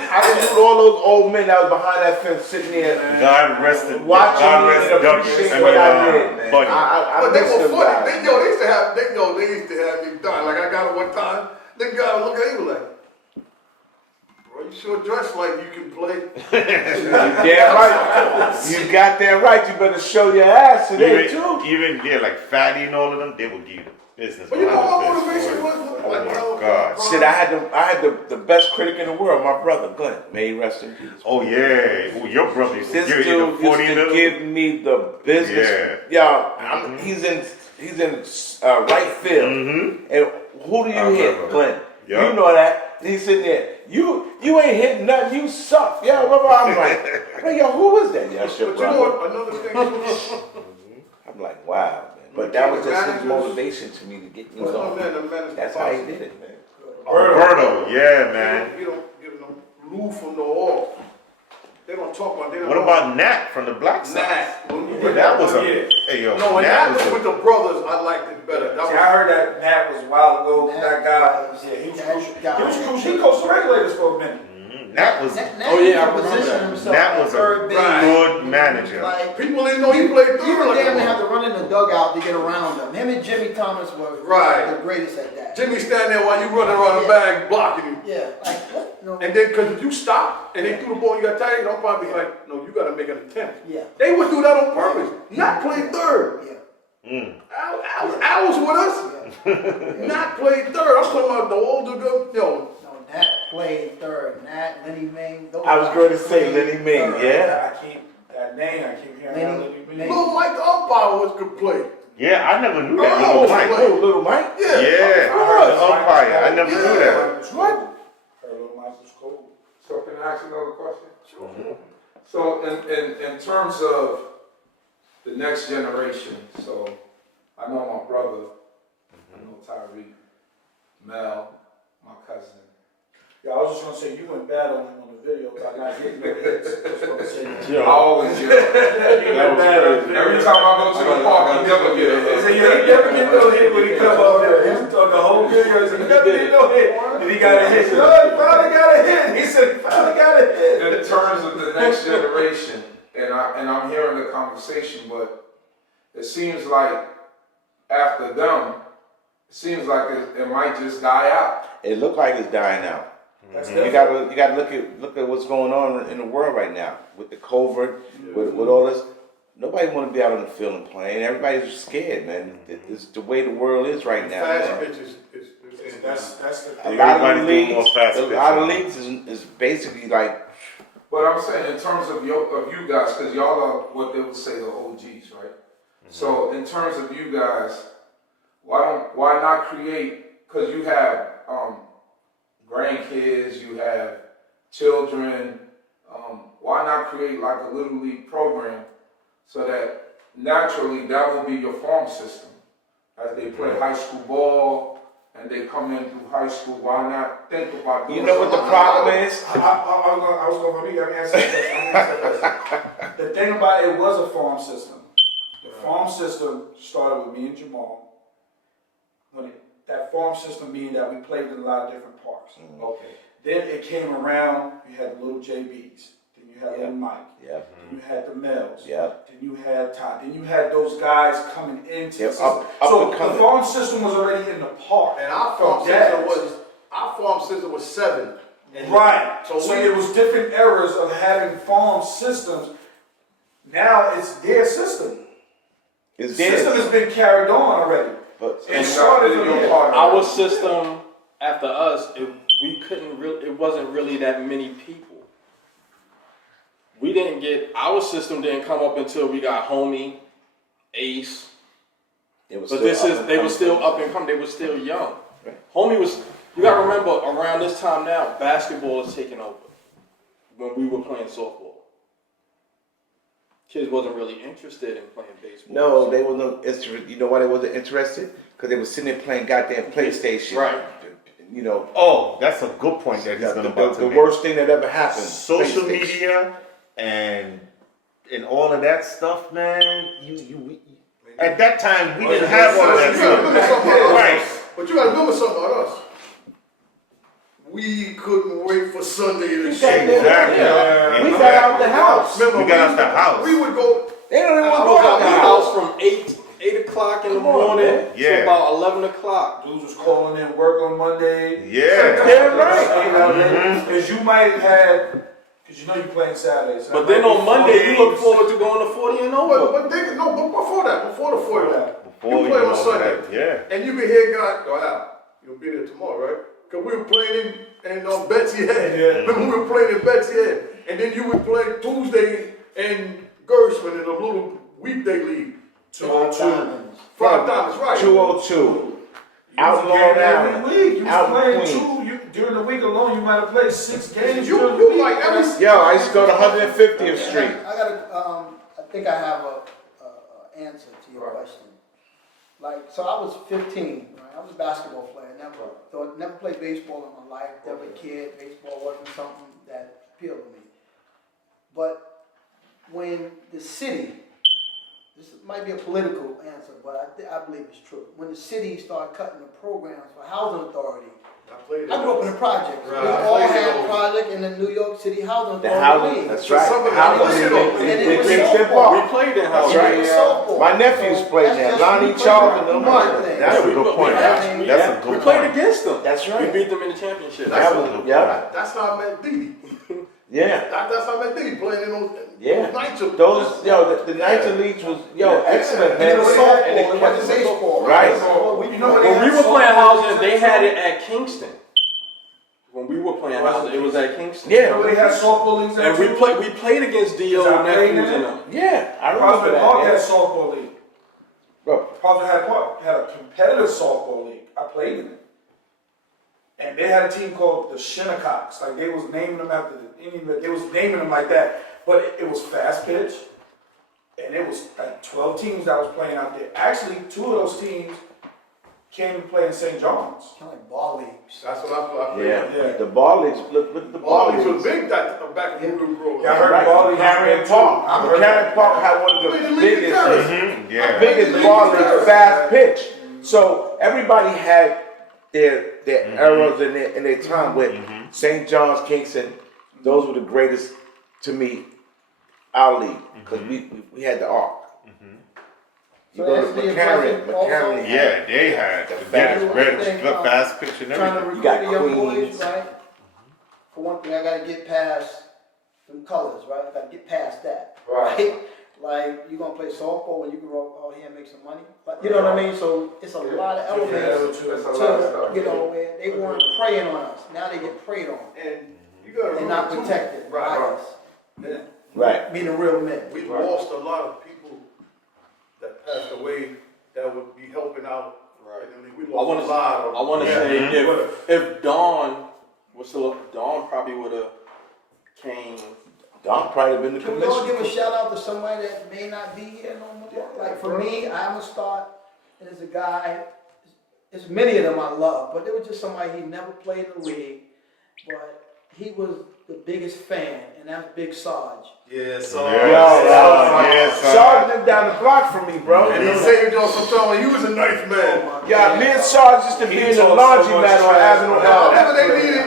all those old men that was behind that fence sitting there God rest it. watching God me rest and Douglas. appreciating what I did. Buddy. I But they miss were them funny. guys. They used to have me dying. Like I got it one time. The guy would look at me like, bro, you sure dress like you can play. You damn right. You got that right. You better show your ass today too. Even like Fatty and all of them, they will give you the business. But you know what behind my the fence, motivation boy. was? Oh Like, my bro, God. bro, Shit, I had the best critic in the world, my brother Glenn. May he rest in peace. Oh yeah. Oh, your brother used to This give you dude the 40 used and to the give me the business. Yeah, he's in right field. And who do you I hit, remember. Glenn? Yeah. You know that. He's sitting there. You ain't hitting nothing. You suck. Yeah, I'm like, yo, who is that? Yeah, that's your But you know brother. what? Another thing. I'm like, wow, man. But that was just his motivation to me to get me going. That's how he did it, man. Alberto, yeah, man. You don't get no rule from no off. They don't talk about. They don't What know. about Nat from the Black Sox? Nat? Yeah, that was a hey yo. No, when Nat Nat was with the brothers, I liked it better. That See, was, I heard that Nat was a while ago. Nat That guy, was- yeah, he was that crucial. guy- He was crucial. He coached the regulators for a minute. Nat was Oh, yeah, I remember position that. himself Nat at was a third base. good manager. Like, people didn't know he played you third would like damn a near have to run in the dugout to get around him. Him and Jimmy Thomas were Right. the greatest at that. Jimmy stand there while you running around the bag blocking him. Yeah, like what? No. And then, because if you stop and they threw the ball, you got tired, they'll probably be like, no, you got to make an attempt. Yeah, They would do that on purpose. Not play third. yeah, Al was with us. yeah. Not play third. I'm talking about the older good, No, Nat played third. Nat, Lenny Ming. Those I was guys going to say played Lenny Ming, third. yeah. I keep that name. I keep hearing Lenny that Lenny Ming. Little Mike the umpire was good play. Yeah, I never knew that. Oh, Little Mike. Oh, little Mike? Yeah. Yeah, the umpire. I never knew that. What? Heard Little Mike was cold. So can I ask you another question? Sure. So in terms of the next generation, so I know my brother, I know Tyreek, Mel, my cousin. Yeah, I was just gonna say you went bad on him on the video by not getting no hits. I was gonna say that. I always get You went bad on the video. every time I go to the park, he never get a He hit. said, yeah, he never get no hit when he come up there. He was talking the whole video. He said, he never get no hit. And he got a hit. No, he finally got a hit. He said, he finally got a hit. In terms of the next generation, and I'm hearing the conversation, but it seems like after them, it seems like it might just die out. It looked like it's dying out. That's You gotta look at what's going on in the world right now with the COVID, with all this. Nobody want to be out on the field and playing. Everybody's scared, man. It's the way the world is right now. Fast Man. pitch is That's the A thing. lot of Everybody doing leagues, more fast a lot of leagues is basically like But I'm saying in terms of you guys, because y'all are what they would say the OGs, right? So in terms of you guys, why not create? Because you have grandkids, you have children. Why not create like a little league program so that naturally that will be your farm system as they play high school ball and they come in through high school. Why not think about doing you know what the something problem like is? I was going to answer that. The thing about it was a farm system. The farm system started with me and Jamal. That farm system meaning that we played in a lot of different parks. Okay. Then it came around, you had the little JBs. Then you had little Mike. Yeah, Then you had the Mel's. yeah. Then you had Todd. Then you had those guys coming into Yeah, the system. up So and the coming. farm system was already in the park. And our farm system was 7. Right. So So we- it was different eras of having farm systems. Now it's their system. It's The system dead. has been carried on already. But It started from your here. part. Our system after us, it wasn't really that many people. Our system didn't come up until we got Homie, Ace. it was But still up and they were coming. still up and coming. They were still young. Right. Homie was. You gotta remember, around this time now, basketball is taking over. When we were playing softball, kids wasn't really interested in playing baseball. No, they wasn't interested. You know why they wasn't interested? Because they were sitting there playing goddamn PlayStation. Right. You know, Oh, that's a good point that he's gonna about to the make. worst thing that ever happened. Social PlayStation. media and all of that stuff, man. You at that time we didn't have all of that You gotta remember stuff. something about us. Right. But you gotta remember something about us. We couldn't wait for Sunday to shake. Exactly. Yeah. We got Exactly. out the house. Remember, We got out the house. We would go. They don't even I want to was go out out the the house house. from 8 o'clock in the Come on, morning man. Yeah. to about 11 o'clock. Dudes was calling in work on Monday. Yeah. Damn right. Because you might have, because you know you're playing Saturdays. But then on Monday, you look forward to going to 40 and over. But before that, before the 40, Before you you play know on Sunday. that, yeah. and you can hear God go out. You'll be there tomorrow, right? Because we were playing in Betsy Head. Yeah. Remember we were playing in Betsy Head. And then you would play Tuesday in Gershwin in a little weekday league. 202. 5 times, right? 202. You Out was Long getting Island. every week. You was Out playing Queens. during the week alone. You might have played 6 games. You during the week. like every. Yo, I used to go to 150th Street. I gotta, I think I have a answer to your question. Like, so I was 15, right? I was a basketball player. Never played baseball in my life. Never a kid. Baseball wasn't something that appealed to me. But when the city, this might be a political answer, but I believe it's true. When the city started cutting the programs for housing authority, I grew up in the projects. Right. We I all played had those. a project in the New York City Housing The Authority. housing, League. that's right. Some of the Housing housing in and it was Kingston softball. Park. We played in house. That's right. It was softball. My nephews So played that's there. just Lonnie, we played Charles, around. and them. Right thing. That's a we good put- point. we- That's yeah, a We good played point. against them. That's We right. beat them in the championship. That was a good Yeah, point. that's how I met Didi. Yeah. That's how I met Didi, playing in those Yeah. nights of Those, the Niger Leagues was, excellent, And man. it was And softball, it it wasn't kept- baseball. Right. You know When we were playing housing, they had it at Kingston. When we were playing housing, it was at Kingston. Yeah. Remember they had softball leagues And we played against D.O. Is that playing nephews in and it? them. Yeah, I remember Prospect that, Park had man. softball league. Bro, Prospect Park had a competitive softball league. I played in it. And they had a team called the Shinnecocks. Like they was naming them after the Indian, they was naming them like that. But it was fast pitch. And it was like 12 teams that was playing out there. Actually, 2 of those teams came to play in St. John's. Kind of like ball leagues. That's what I played. yeah. Yeah. The ball leagues, look at the ball Ball was leagues. big back when we were growing Yeah, I up. heard Right, ball leagues Carrion too. Park. I heard Carrion that. Park had one of Played the the league in biggest, Paris. Yeah. biggest ball leagues, fast pitch. So everybody had their eras and their time with St. John's, Kingston. Those were the greatest to me, our league, because we had the arc. You So go that's to the McCarran, impressive also. McCarran, Yeah, they had the fast- biggest, fast pitch and Trying to everything. recruit got the young Queens. boys, right? For one thing, I gotta get past them colors, right? I gotta get past that, right? Like, you gonna play softball when you can roll out here and make some money? But, you know what I mean? So it's a lot of elements That's a lot of stuff. to, you know, where they weren't preying on us. Now they get preyed on. And you gotta They're not remember, too, protected by Right. us. Yeah. Right. Being the real men. We lost a lot of people that passed away that would be helping out. Right. I mean, we I lost wanna- a lot of. I want to Yeah. say if Dawn was still up, Dawn probably would have came. Don probably have been the Can we all give a commissioner. shout out to somebody that may not be here no more? Like for me, I'm gonna start as a guy. There's many of them I love, but there was just somebody he never played in the league, but he was the biggest fan, and that's Big Sarge. Yeah, so. Sarge lived down the block from me, bro. And he said you doing some time when you was a nice man. Yeah, me and Sarge used to be in the laundromat on Avenue L. Whenever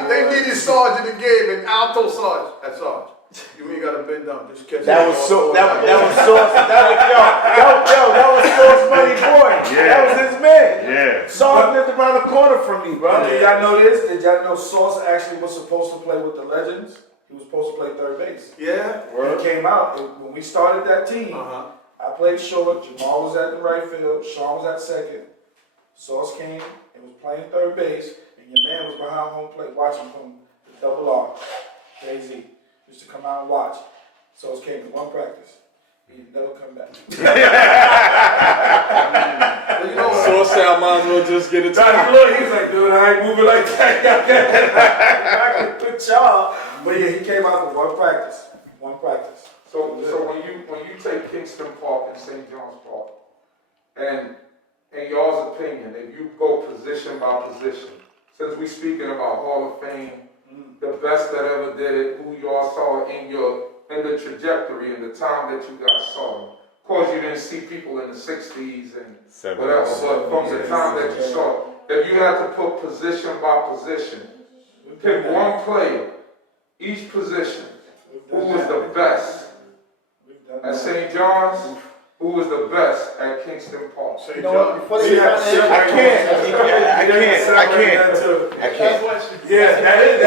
they needed Sarge in the game, and Alto Sarge, that's Sarge. You ain't gotta bend down, just catch That it. was so. That was Sauce. That was Sauce Money Boy. Yeah. That was his man. Yeah. Sarge lived around the corner from me, bro. Did y'all know this? Did y'all know Sauce actually was supposed to play with the Legends? He was supposed to play third base. Yeah? When it came out, when we started that team, Uh-huh. I played short, Jamal was at the right field, Sean was at second. Sauce came and was playing third base, and your man was behind home plate watching from the double R, Jay-Z. Used to come out and watch. Sauce came to one practice. He never come back. Well, you know what? So say I might as well just get it Johnny Lloyd, he was like, dude, I ain't moving like that. I can put y'all. But yeah, he came out for one practice. One practice. So when you take Kingston Park and St. John's Park, and in y'all's opinion, if you go position by position, since we speaking about Hall of Fame, the best that ever did it, who y'all saw in the trajectory and the time that you guys saw them. Of course, you didn't see people in the 60s and whatever, but from the time that you saw, if you had to put position by position, pick one player, each position, who was the best at St. John's, who was the best at Kingston Park? You know what? Before they Yeah, get I can't. Yeah, that is.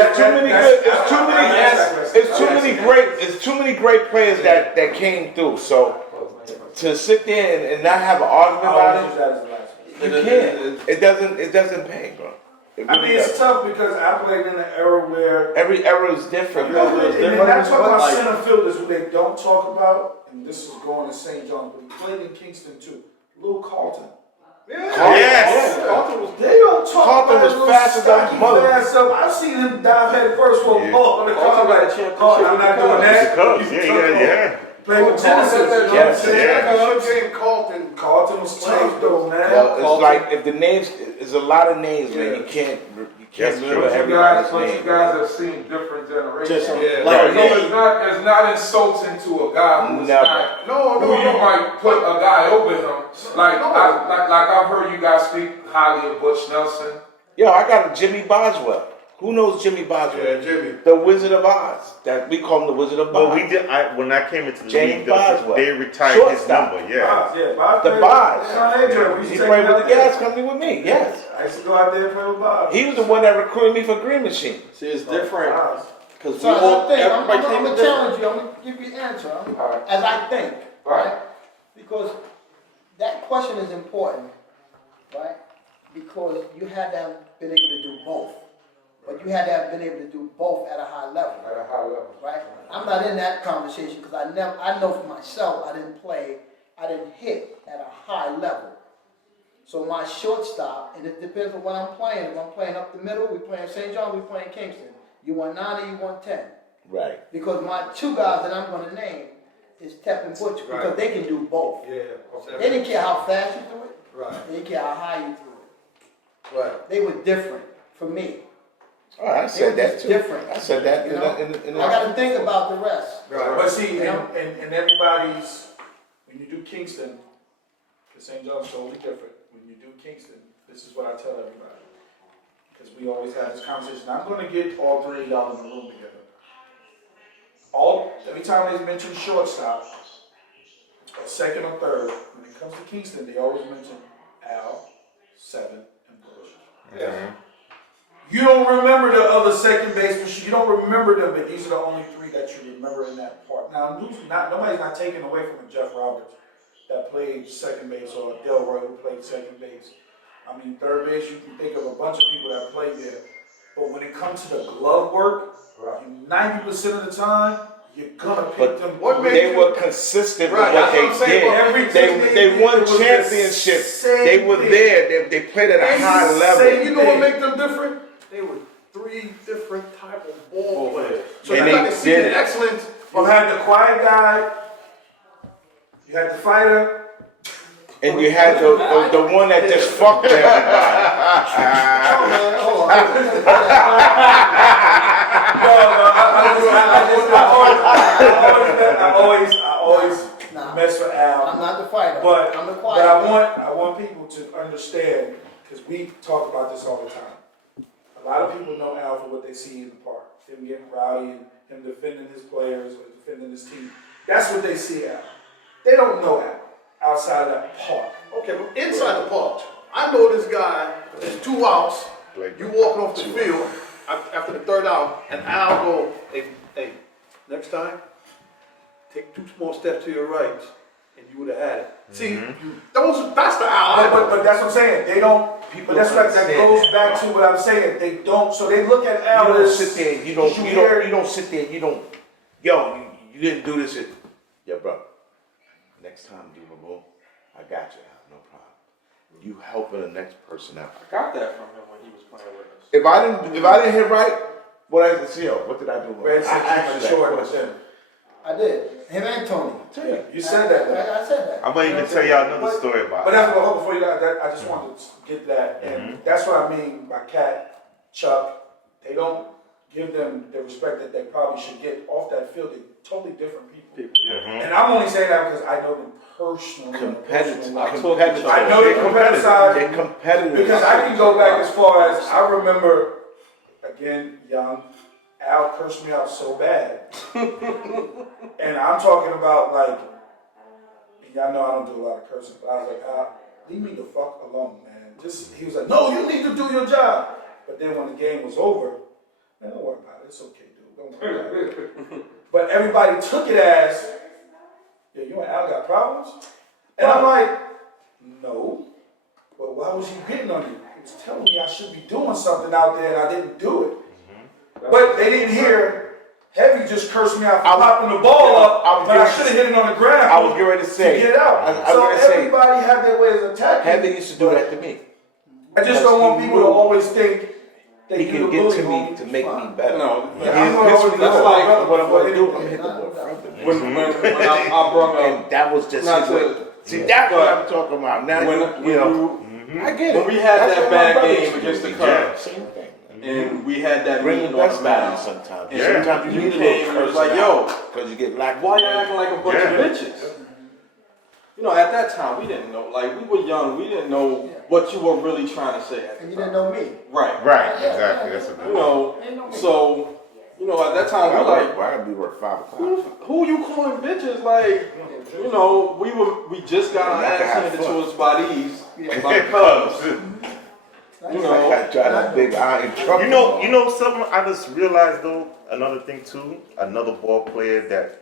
It's too many good. It's too many great players that came through. So to sit there and not have an argument about it, you can't. It doesn't pay, bro. It I mean, really it's doesn't. tough because I played in an era where Every era is different, you know, bro. and then I talk about Like- center fielders who they don't talk about, and this is going to St. John's, but he played in Kingston too. Lil Carlton. Yes. Carlton was. They don't talk Carlton about was his little fast as a stocky mother. fast up. I've seen him dive head first for a Yeah. ball on the car. Carlton got a Like, championship Carlton, I'm with not the doing Cubs. that. The Cubs, He's yeah. Play with Genesis. You know what I'm Yes, saying? yeah. James Carlton. Carlton was tough though, man. It's like if the names, there's a lot of names, man. You Can't That's remember true. everybody's But you name. guys have seen different generations. Just Yeah. like So it's not insulting to a guy who is Never. not No, who you might put a guy over him. Like No. like I've heard you guys speak highly of Butch Nelson. Yo, I got a Jimmy Boswell. Who knows Jimmy Boswell? Yeah, Jimmy. The Wizard of Oz. That we call him the Wizard of Oz. Well, we did. When I came into the James league, Boswell. they retired his Shortstop. number. Yeah. Bob, yeah, Bob The played- Bob. Son Andrew, we used He to played take him with out the there. gas company with me. Yes. I used to go out there and play with Bob. He was the one that recruited me for Green Machine. See, it's different Bob. because we So as I all think, I'm everybody came gonna in different. challenge you, I'm gonna give you an answer, All right. as I think, Right. right? Because that question is important, right? Because you had to have been able to do both. But you had to have been able to do both at a high level, At a high level. right? I'm not in that conversation because I know for myself, I didn't hit at a high level. So my shortstop, and it depends on what I'm playing. If I'm playing up the middle, we playing St. John, we playing Kingston. You want 9 or you want 10? Right. Because my two guys that I'm going to name is Tep and Butch because Right. they can do both. Yeah. They didn't care how fast you threw it. Right. They didn't care how high you threw it. Right. They were different for me. Oh, I They said were that just too. different. I said that You in know? the I got to think about the rest. Right. But see, Yeah. and everybody's, when you do Kingston, because St. John's totally different. When you do Kingston, this is what I tell everybody. Because we always have this conversation. I'm going to get all three of y'all in the room together. Every time they mention shortstop, or second or third, when it comes to Kingston, they always mention Al, Seven, and Bush. Mhm. You don't remember the other second baseman. You don't remember them, but these are the only three that you remember in that part. Now, nobody's not taking away from a Jeff Roberts that played second base or a Delroy who played second base. I mean, third base, you can think of a bunch of people that played there. But when it comes to the glove work, 90% of the time, you're gonna pick But them. what made They you- were consistent with Right, what that's what I'm they saying, did. but everything They did won was the championships. same They were thing. there. They played at a And high the level. same You know what thing. make them different? They were three different type of ball players. So And you got they to see did the it. excellence. You had the quiet guy, you had the fighter, And you had the one that just fucked everybody. Oh, man, hold I always Nah. mess with Al. I'm not the fighter. But, I'm the but quiet. I want people to understand, because we talk about this all the time. A lot of people know Al for what they see in the park. Him getting rowdy and him defending his players or defending his team. That's what they see Al. They don't know Al outside of that park. Okay, but inside the park, I know this guy, there's 2 outs, you walking off the field after the 3rd out, and I'll go, hey, next time, take 2 small steps to your right, and you would have had it. See, that's the owl. But that's what I'm saying. They don't. But that's what that goes back to what I'm saying. They don't. So they look at You Al don't as sit there. You don't sit there. You don't. Yo, you didn't do this. Yeah, bro. Next time, boo. I got you. No problem. You helping the next person out. I got that from him when he was playing with us. If I didn't hit right, what did I do? Red I said asked too you much that short. question. I did. Him and Tony. You said that. I said that. I'm gonna even tell y'all another story about But it. that's what before you got that. I just wanted to get that, and that's what I mean by Cat, Chuck. They don't give them the respect that they probably should get off that field. They're totally different people. And I'm only saying that because I know them personally. Competitive. I know they're competitive. They're competitive. Because I can go back as far as I remember, again, young, Al cursed me out so bad. And I'm talking about like, and y'all know I don't do a lot of cursing, but I was like, Al, leave me the fuck alone, man. He was like, no, you need to do your job. But then when the game was over, man, don't worry about it. It's okay, dude. Don't worry about it. But everybody took it as, yeah, you and Al got problems? And I'm like, no. But why was he hitting on you? He was telling me I should be doing something out there and I didn't do it. But they didn't hear Heavy just cursed me out for popping the ball up, but I should have hit it on the ground. I was getting ready to say. To get it out. So everybody have their ways of attacking. Heavy used to do that to me. I just don't want people to always think He can get to me to make me better. No, that's like what I'm going to do. I'm hit the ball further. when I brought up. And that was just Not his way. to- See, that's what I'm talking about. Now, When you know, I get it. When we had That's that what bad my brother game used to against do. the Cubs, Same thing. and we had that Bring the meeting on best the man mound. sometimes. And Sometimes you you need a came little and was like, cursing yo, because you get lack. why you acting like a bunch Yeah. of bitches? You know, at that time, we didn't know. Like, we were young. We didn't know what you were really trying to say at And the you time. didn't know me. Right. Right, exactly. That's a You good know, You didn't know me. so, you know, at that time, we were like, Why gotta be work 5 who, o'clock? who you calling bitches? Like, you know, we just got our Y'all can ass have handed fun. to us by these, Yeah. by the Cubs. You I know, gotta drive that big iron truck. You know something I just realized though, another thing too, another ball player that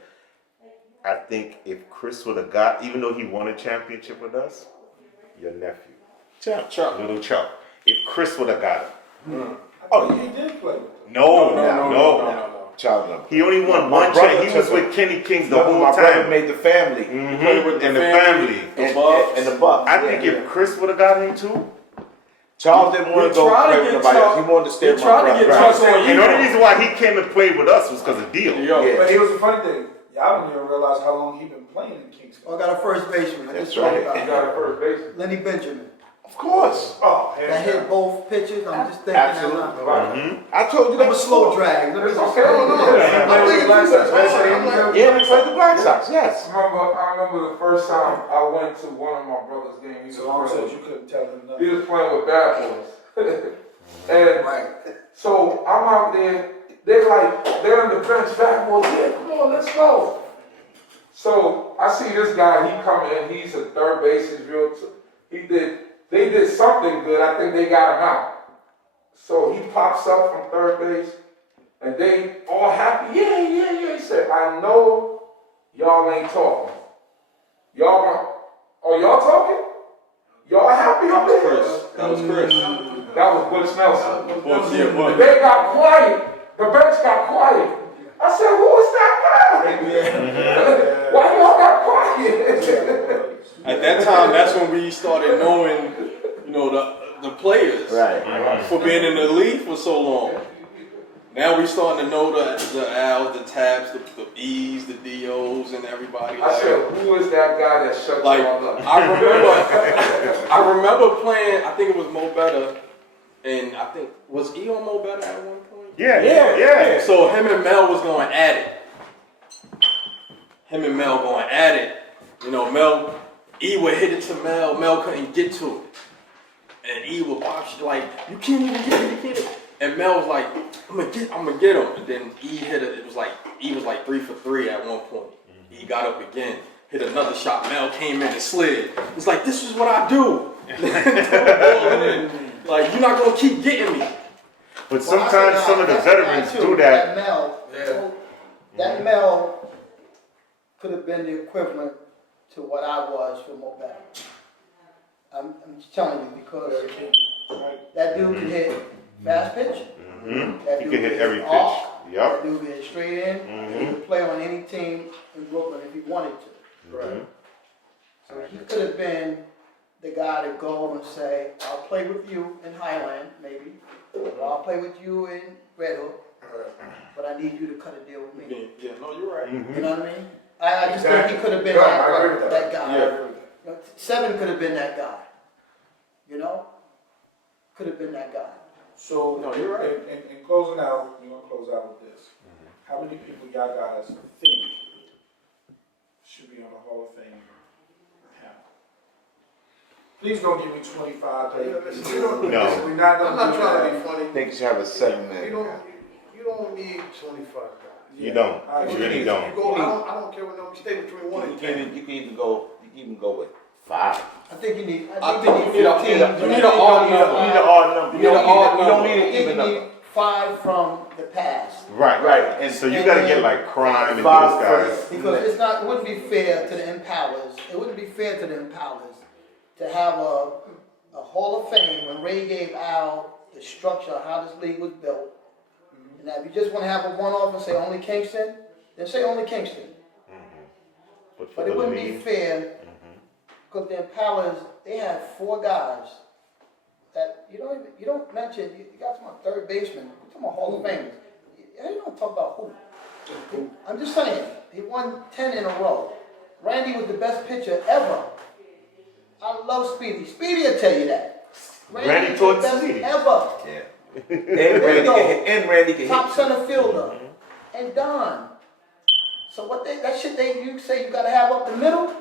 I think if Chris would have got, even though he won a championship with us, your nephew, Chuck. little Chuck. If Chris would have got him. Oh, he did play. No. Child number. He only won My one brother champ. He was took with Kenny Kings the whole My brother time. made the family. Played with And the family. The Bucks. And the Bucks. I think if Chris would have got him too. Charles didn't want We to go tried to play with get nobody else. Chuck- He wanted to stay we with my tried to brother. get Right. Chuck on And the only reason why he came and played with us was because of Deal. Yo. Yeah. But here's the funny thing. Y'all don't even realize how long he been playing in Kingston. Oh, I got a first baseman. I That's just talked right. about You it. got a first baseman. Lenny Benjamin. Of course. Oh, That hands hit down. both pitches. I'm just thinking Absolutely. out loud. Right. I told you that. I'm a slow before. drag. Let me It's just okay. say No, no. that. I'm thinking Black you Sox. said- That's it. Yeah, we played the Black Sox. Yes. I remember the first time I went to one of my brother's games. He So long was said playing you couldn't tell him with, nothing. he was playing with bad boys. And Right. so I'm out there, they're on the bench, bad boys, yeah, come on, let's go. So I see this guy, he come in, he's a third base, he's they did something good, I think they got him out. So he pops up from third base, and they all happy, yeah. He said, I know y'all ain't talking. Y'all talking? Y'all happy up there? Chris. That was Chris. That was Butch Nelson. Butch, yeah, Butch. They got quiet. The bench got quiet. I said, who is that guy? Why y'all got quiet? At that time, that's when we started knowing, you know, the players. Right. For being in the league for so long. Now we starting to know the Al's, the Taps, the E's, the Do's, and everybody. I said, who is that guy that shut Like, y'all up? I remember playing, I think it was Mo Better, and I think, was E on Mo Better at one point? Yeah. So him and Mel was going at it. You know, E would hit it to Mel. Mel couldn't get to it. And E would box you like, you can't even get it. And Mel was like, I'm gonna get him. And then E hit it. E was like 3 for 3 at one point. E got up again, hit another shot. Mel came in and slid. It's like, this is what I do. Like, you're not gonna keep getting me. But sometimes some of the veterans do that. That Mel could have been the equivalent to what I was for Mo Better. I'm just telling you because that dude can hit fast pitch. That He dude can hit every pitch. off. Yep. That dude can hit straight in. He could play on any team in Brooklyn if he wanted to. Right. So he could have been the guy to go and say, I'll play with you in Highland, maybe. Or I'll play with you in Red Hook. But I need you to cut a deal with me. Yeah, no, you're right. You know what I mean? I just think he could have been Yeah, I agree with that guy. Yeah. You know, Seven could have been that guy. You know? Could have been that guy. So, No, you're right. in closing out, we're gonna close out with this. How many people y'all guys think should be on the Hall of Fame panel? Please don't give me 25, 30 people. No. We're not I'm gonna not do trying that. to be funny. I think you should have a 7-man. You don't need 25 guys. You don't. I You agree. really don't. You go, I don't care what number. Stay between 1 and 10. You can even go with 5. I think you need. I think you need a 15. you need an odd number. You need an odd number. You need an odd You don't number. need I an think even you number. need 5 from the past. Right. Right. And so you gotta get like Crime and those Five guys. first. Because it wouldn't be fair to the Impalas. It wouldn't be fair to the Impalas to have a Hall of Fame when Ray gave Al the structure of how this league was built. And now if you just want to have a one-off and say only Kingston, then say only Kingston. But it wouldn't be fair because the Impalas, they had 4 guys that you don't mention. You got some third baseman. You're talking about Hall of Famers. You don't talk about who. I'm just saying, he won 10 in a row. Randy was the best pitcher ever. I love Speedy. Speedy will tell you that. Randy was taught the best Speedy. ever. Yeah. And Randy can top hit. center fielder, and Don. So that shit you say you gotta have up the middle?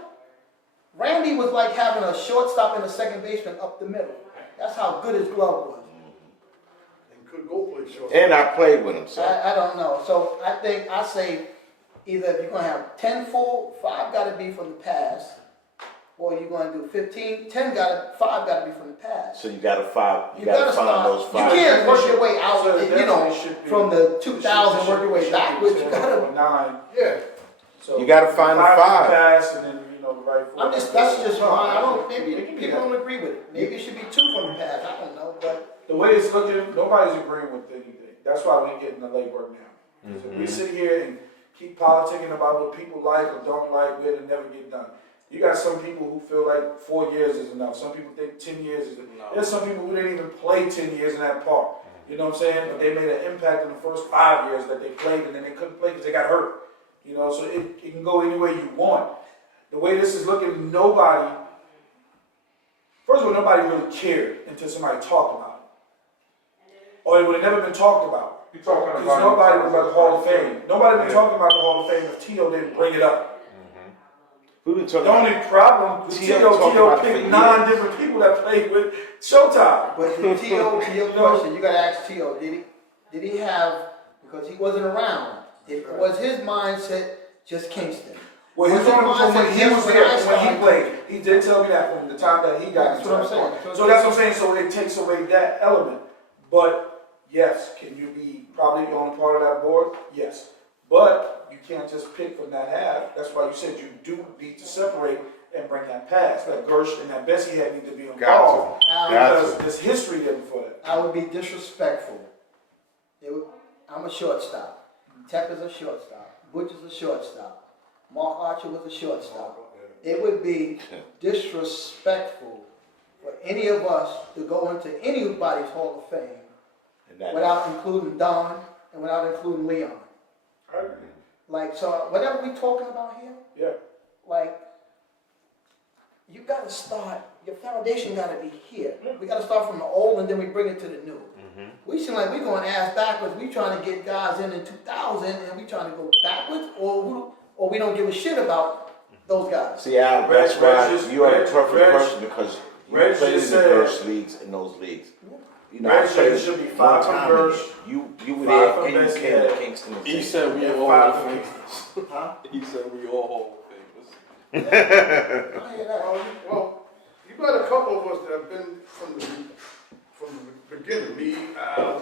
Randy was like having a shortstop and a second baseman up the middle. That's how good his glove was. And could go play short. And I played with him, so. I don't know. So I say either if you're gonna have 10 full, 5 gotta be from the pass, or you're gonna do 15, 5 gotta be from the pass. So you got to find. You You got to gotta find start. those You 5. can't work your way out, So it you know, definitely should be- from the it should- 2000 it work your should way be backwards. You 10 gotta. or 9. Yeah. So You gotta find the 5 5. pass and then the right foot. That's just mine. I don't. It Maybe can be people that. don't agree with it. Maybe it should be 2 from the pass. I don't know, but The way it's looking, nobody's agreeing with anything. That's why we're getting the legwork now. Because if we sit here and keep politicking about what people like or don't like, it'll never get done. You got some people who feel like 4 years is enough. Some people think 10 years is enough. No. There's some people who didn't even play 10 years in that park. You know what I'm saying? But they made an impact in the first 5 years that they played, and then they couldn't play because they got hurt. You know, so it can go any way you want. The way this is looking, first of all, nobody really cared until somebody talked about it. Or it would have never been talked about. You talking Because about? nobody was about the Hall of Fame. Nobody been talking about the Hall of Fame if Tito didn't bring it up. We've been talking The only problem with Tito talked about it for picked years. 9 different people that played with Showtime. but to your question, you gotta ask Tio. Did he have, because he wasn't around? Was his mindset just Kingston? Well, his Was his from when mindset he just was when there, I when he started? played. He did tell me that from the time that he got That's into what I'm that saying. part. So So that's what I'm saying. So it takes away that element. But yes, can you be probably on part of that board? Yes. But you can't just pick from that half. That's why you said you do need to separate and bring that pass. That Gersh and that Bessie had need to be Got involved. to. Because Got to. there's history there before that. I would be disrespectful. I'm a shortstop. Tepper's a shortstop. Butch is a shortstop. Mark Archer was a shortstop. It would be disrespectful for any of us to go into anybody's Hall of Fame without including Don and without including Leon. I agree. Like, so whatever we talking about here, Yeah. like, you gotta start, your foundation gotta be here. We gotta start from the old and then we bring it to the new. We seem like we going ass backwards. We trying to get guys in 2000 and we trying to go backwards, or we don't give a shit about those guys. See, Al, that's why Reg you are the just- perfect Reg- person because you Reg played in the just said- Gersh leagues in those leagues. You know, I Reg played said it should be one 5 from time Gersh, You were 5 there from and you Bessie came to Head. Kingston. and He said- said we Yeah, all 5 Hall from of Famers. Huh? He said we all Hall of Famers. I hear that. Well, you got a couple of us that have been from the beginning. Me, Al.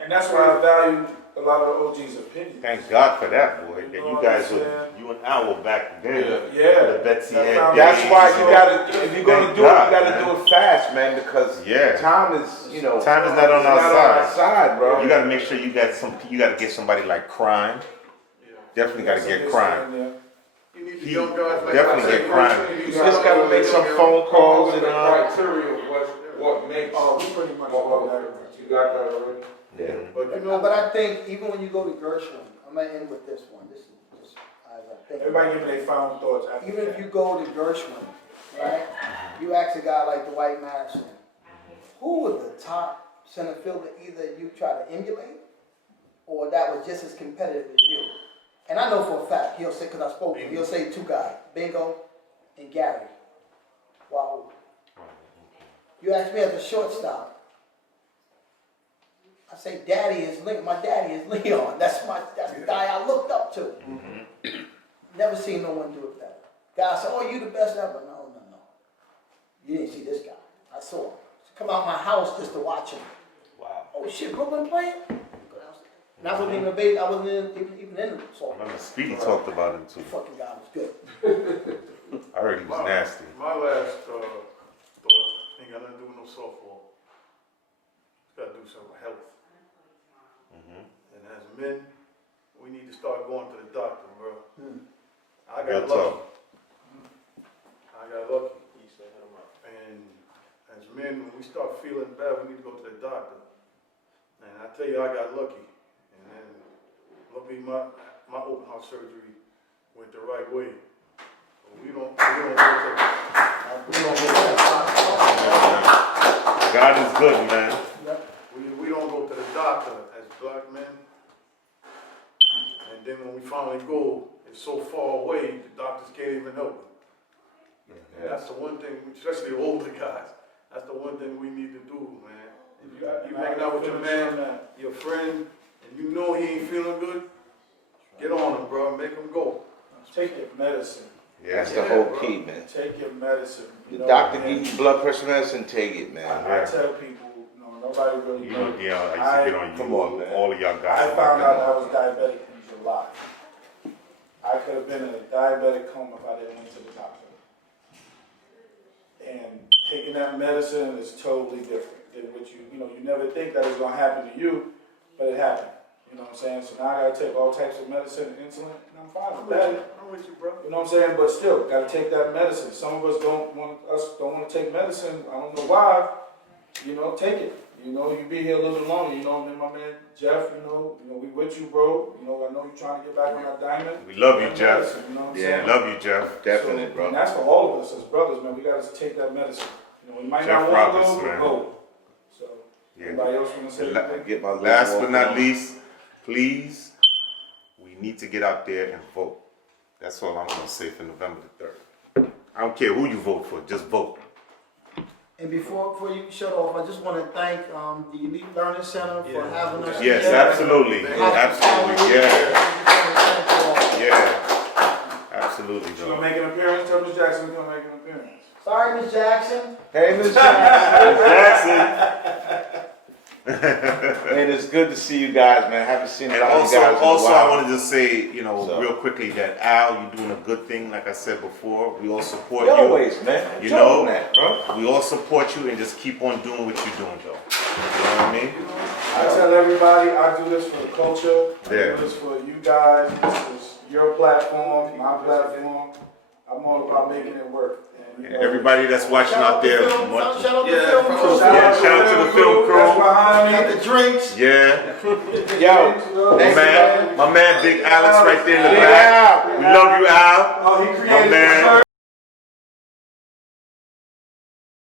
And that's why I value a lot of OG's opinion. Thank God for that, boy. You And know you what guys I'm were, saying? you and Al were back then. Yeah. The Betsy That Ann foundation. That's days. why you gotta, if you're gonna Thank do it, you God, gotta man. do it fast, man, because Yeah. time is, you know, Time is not on our it's side. side, bro. You gotta make sure you got you gotta get somebody like Crime. Definitely gotta get Crime. You need the He young guys like definitely I get said, crime. you You just gotta make some phone calls and the criteria of what makes. Oh, we pretty much all that. You got that already? Yeah. But you know, But I think even when you go to Gershwin, I'm gonna end with this one. This is just as I think. Everybody giving their final thoughts. After Even that. if you go to Gershwin, right? You ask a guy like Dwight Madison, who was the top center fielder either you try to emulate or that was just as competitive as you? And I know for a fact, he'll say, because I spoke to him, he'll say 2 guys, Bingo and Gary. Wow. You ask me as a shortstop, I say my daddy is Leon. That's the guy I looked up to. Never seen no one do it better. Guys say, oh, you the best ever. No. You didn't see this guy. I saw him. Come out my house just to watch him. Wow. Oh shit, Brooklyn playing? And I wasn't even a baby, I wasn't even in the I salt. remember Speedy talked about him The too. fucking guy was good. I heard he was nasty. my last thought ain't got nothing to do with no softball. It's got to do something with health. And as men, we need to start going to the doctor, bro. I Real got lucky. talk. I got lucky. He said hit him up. And as men, when we start feeling bad, we need to go to the doctor. And I tell you, I got lucky. And then, luckily, my open heart surgery went the right way. But we don't go to. God is good, man. We then when we finally go, it's so far away, the doctors can't even help it. And that's the one thing, especially the older guys, that's the one thing we need to do, man. If you hanging out with your man, your friend, and you know he ain't feeling good, get on him, bro, make him go. Take your medicine. That's the whole key, man. Take your medicine. The doctor give you blood pressure medicine, take it, man. I tell people, nobody really You know, knows. yeah, I used to get on you. Come on, man. All of y'all guys. I found out I was diabetic in July. I could have been in a diabetic coma if I didn't went to the doctor. And taking that medicine is totally different than what you never think that it's gonna happen to you, but it happened. You know what I'm saying? So now I gotta take all types of medicine and insulin, and I'm fine with that. I'm with you, bro. You know what I'm saying? But still, gotta take that medicine. Some of us don't want to take medicine. I don't know why. Take it. You be here a little bit longer. Me and my man Jeff. We with you, bro. I know you're trying to get back on that diamond. We love you, That Jeff. medicine, you know what I'm Yeah. saying? Love you, Jeff. Definitely, So, bro. and that's for all of us as brothers, man. We gotta take that medicine. We might Jeff not want to Roberts, go, but man. go. So, Yeah. anybody else want to say anything? Get my Last but not least, please, we need to get out there and vote. That's all I'm gonna say for November the 3rd. I don't care who you vote for, just vote. And before you shut off, I just want to thank the Elite Learning Center for having us Yes, here. absolutely, absolutely, yeah, Thank you all. yeah, absolutely, She's gonna though. make an appearance. Tell Miss Jackson we're gonna make an appearance. Sorry, Miss Jackson. Hey, Miss Jackson. Jackson. Man, it's good to see you guys, man. I haven't seen a And lot of you guys in a also, while. I wanted to say, So- real quickly that Al, you're doing a good thing. Like I said before, we all support You you. always, man. You Show know, them that, bro. We all support you, and just keep on doing what you're doing, though. You know what I mean? I tell everybody I do this for the culture. I Yeah. do this for you guys. This is your platform, my platform. I'm all about making it work. And, And everybody that's watching out there, Shout out much, to the Yeah, film from crew. the- yeah, shout out to the film That's crew. behind Got me. the drinks. Yeah, Yo, my man Big Alex right there in the Big back. Al. We love you, Al. Oh, he My created man. the